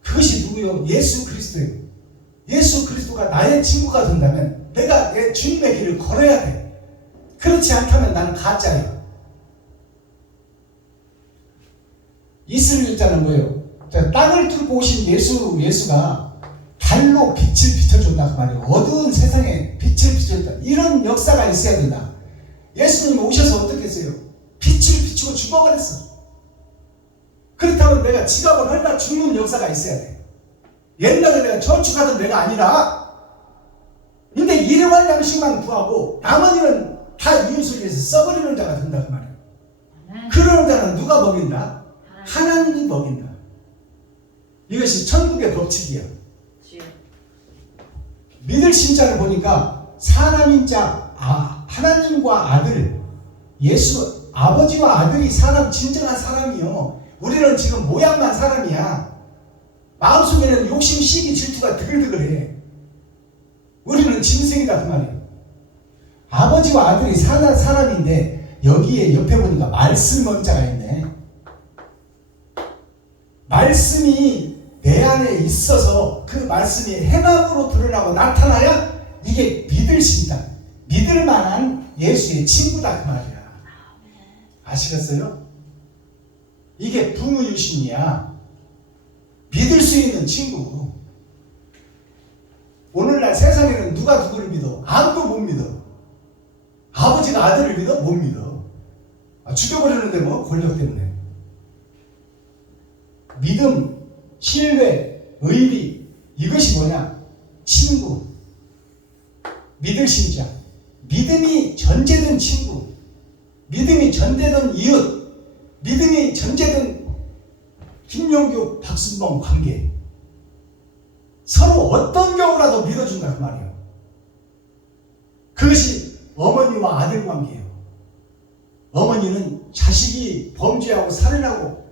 그것이 누구요? 예수 그리스도예요. 예수 그리스도가 나의 친구가 된다면 내가 내 주님의 길을 걸어야 돼. 그렇지 않다면 나는 가짜예요. 이슬유자는 뭐예요? 땅을 뚫고 오신 예수가 달로 빛을 비춰준다 그 말이에요. 어두운 세상에 빛을 비춰준다. 이런 역사가 있어야 된다. 예수님이 오셔서 어떻게 했어요? 빛을 비추고 죽어버렸어. 그렇다면 내가 지갑을 헐다 죽는 역사가 있어야 돼. 옛날에 내가 저축하던 내가 아니라 근데 일용할 양식만 구하고 나머지는 다 이웃을 위해서 써버리는 자가 된다 그 말이에요. 그러는 자는 누가 먹인다? 하나님이 먹인다. 이것이 천국의 법칙이야. 믿을 신자를 보니까 사람인 자, 하나님과 아들, 예수, 아버지와 아들이 사람, 진정한 사람이요. 우리는 지금 모양만 사람이야. 마음속에는 욕심, 시기, 질투가 드글드글해. 우리는 짐승이다 그 말이에요. 아버지와 아들이 사람인데 여기에 옆에 보니까 말씀 원자가 있네. 말씀이 내 안에 있어서 그 말씀이 행함으로 드러나고 나타나야 이게 믿을 신다. 믿을 만한 예수의 친구다 그 말이야. 아시겠어요? 이게 부무유신이야. 믿을 수 있는 친구. 오늘날 세상에는 누가 누구를 믿어? 아무도 못 믿어. 아버지가 아들을 믿어? 못 믿어. 죽여버리는데 뭐? 권력 때문에. 믿음, 신뢰, 의리, 이것이 뭐냐? 친구. 믿을 신자. 믿음이 전제된 친구. 믿음이 전제된 이웃. 믿음이 전제된 김용규, 박순봉 관계. 서로 어떤 경우라도 믿어준다 그 말이에요. 그것이 어머니와 아들 관계예요. 어머니는 자식이 범죄하고 살인하고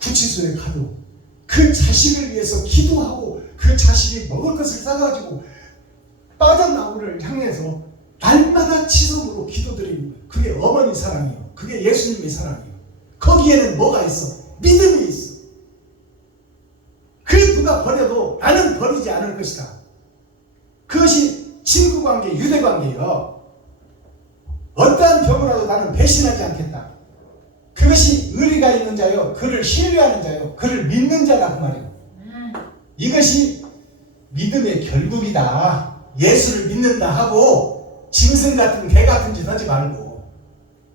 구치소에 가도 그 자식을 위해서 기도하고 그 자식이 먹을 것을 싸가지고 빠져나오기를 향해서 날마다 치성으로 기도드리는 거예요. 그게 어머니 사랑이에요. 그게 예수님의 사랑이에요. 거기에는 뭐가 있어? 믿음이 있어. 그 누가 버려도 나는 버리지 않을 것이다. 그것이 친구관계, 유대관계예요. 어떠한 경우라도 나는 배신하지 않겠다. 그것이 의리가 있는 자요, 그를 신뢰하는 자요, 그를 믿는 자다 그 말이에요. 이것이 믿음의 결국이다. 예수를 믿는다 하고 짐승 같은 개 같은 짓 하지 말고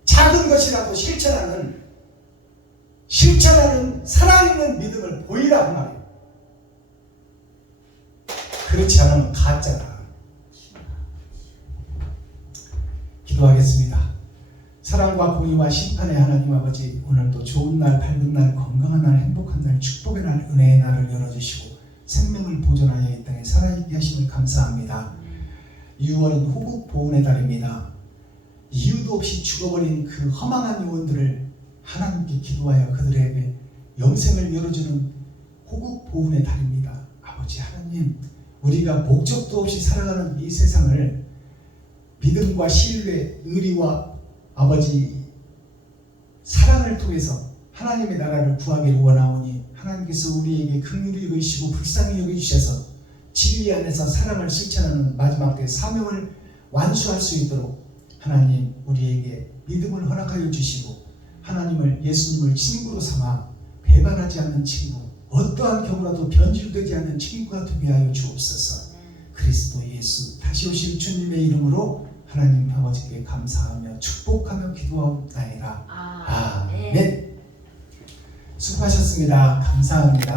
작은 것이라도 실천하는 살아있는 믿음을 보이라 그 말이에요. 그렇지 않으면 가짜다. 기도하겠습니다. 사랑과 공의와 심판의 하나님 아버지, 오늘도 좋은 날, 밝은 날, 건강한 날, 행복한 날, 축복의 날, 은혜의 날을 열어주시고 생명을 보존하여 이 땅에 살아있게 하심을 감사합니다. 6월은 호국 보훈의 달입니다. 이유도 없이 죽어버린 그 허망한 영혼들을 하나님께 기도하여 그들에게 영생을 열어주는 호국 보훈의 달입니다. 아버지 하나님, 우리가 목적도 없이 살아가는 이 세상을 믿음과 신뢰, 의리와 아버지 사랑을 통해서 하나님의 나라를 구하기를 원하오니 하나님께서 우리에게 긍휼히 여기시고 불쌍히 여기주셔서 진리 안에서 사랑을 실천하는 마지막 때 사명을 완수할 수 있도록 하나님 우리에게 믿음을 허락하여 주시고 하나님을, 예수님을 친구로 삼아 배반하지 않는 친구, 어떠한 경우라도 변질되지 않는 친구가 되게 하여 주옵소서. 그리스도 예수 다시 오실 주님의 이름으로 하나님 아버지께 감사하며 축복하며 기도하옵나이다. 아멘. 수고하셨습니다. 감사합니다.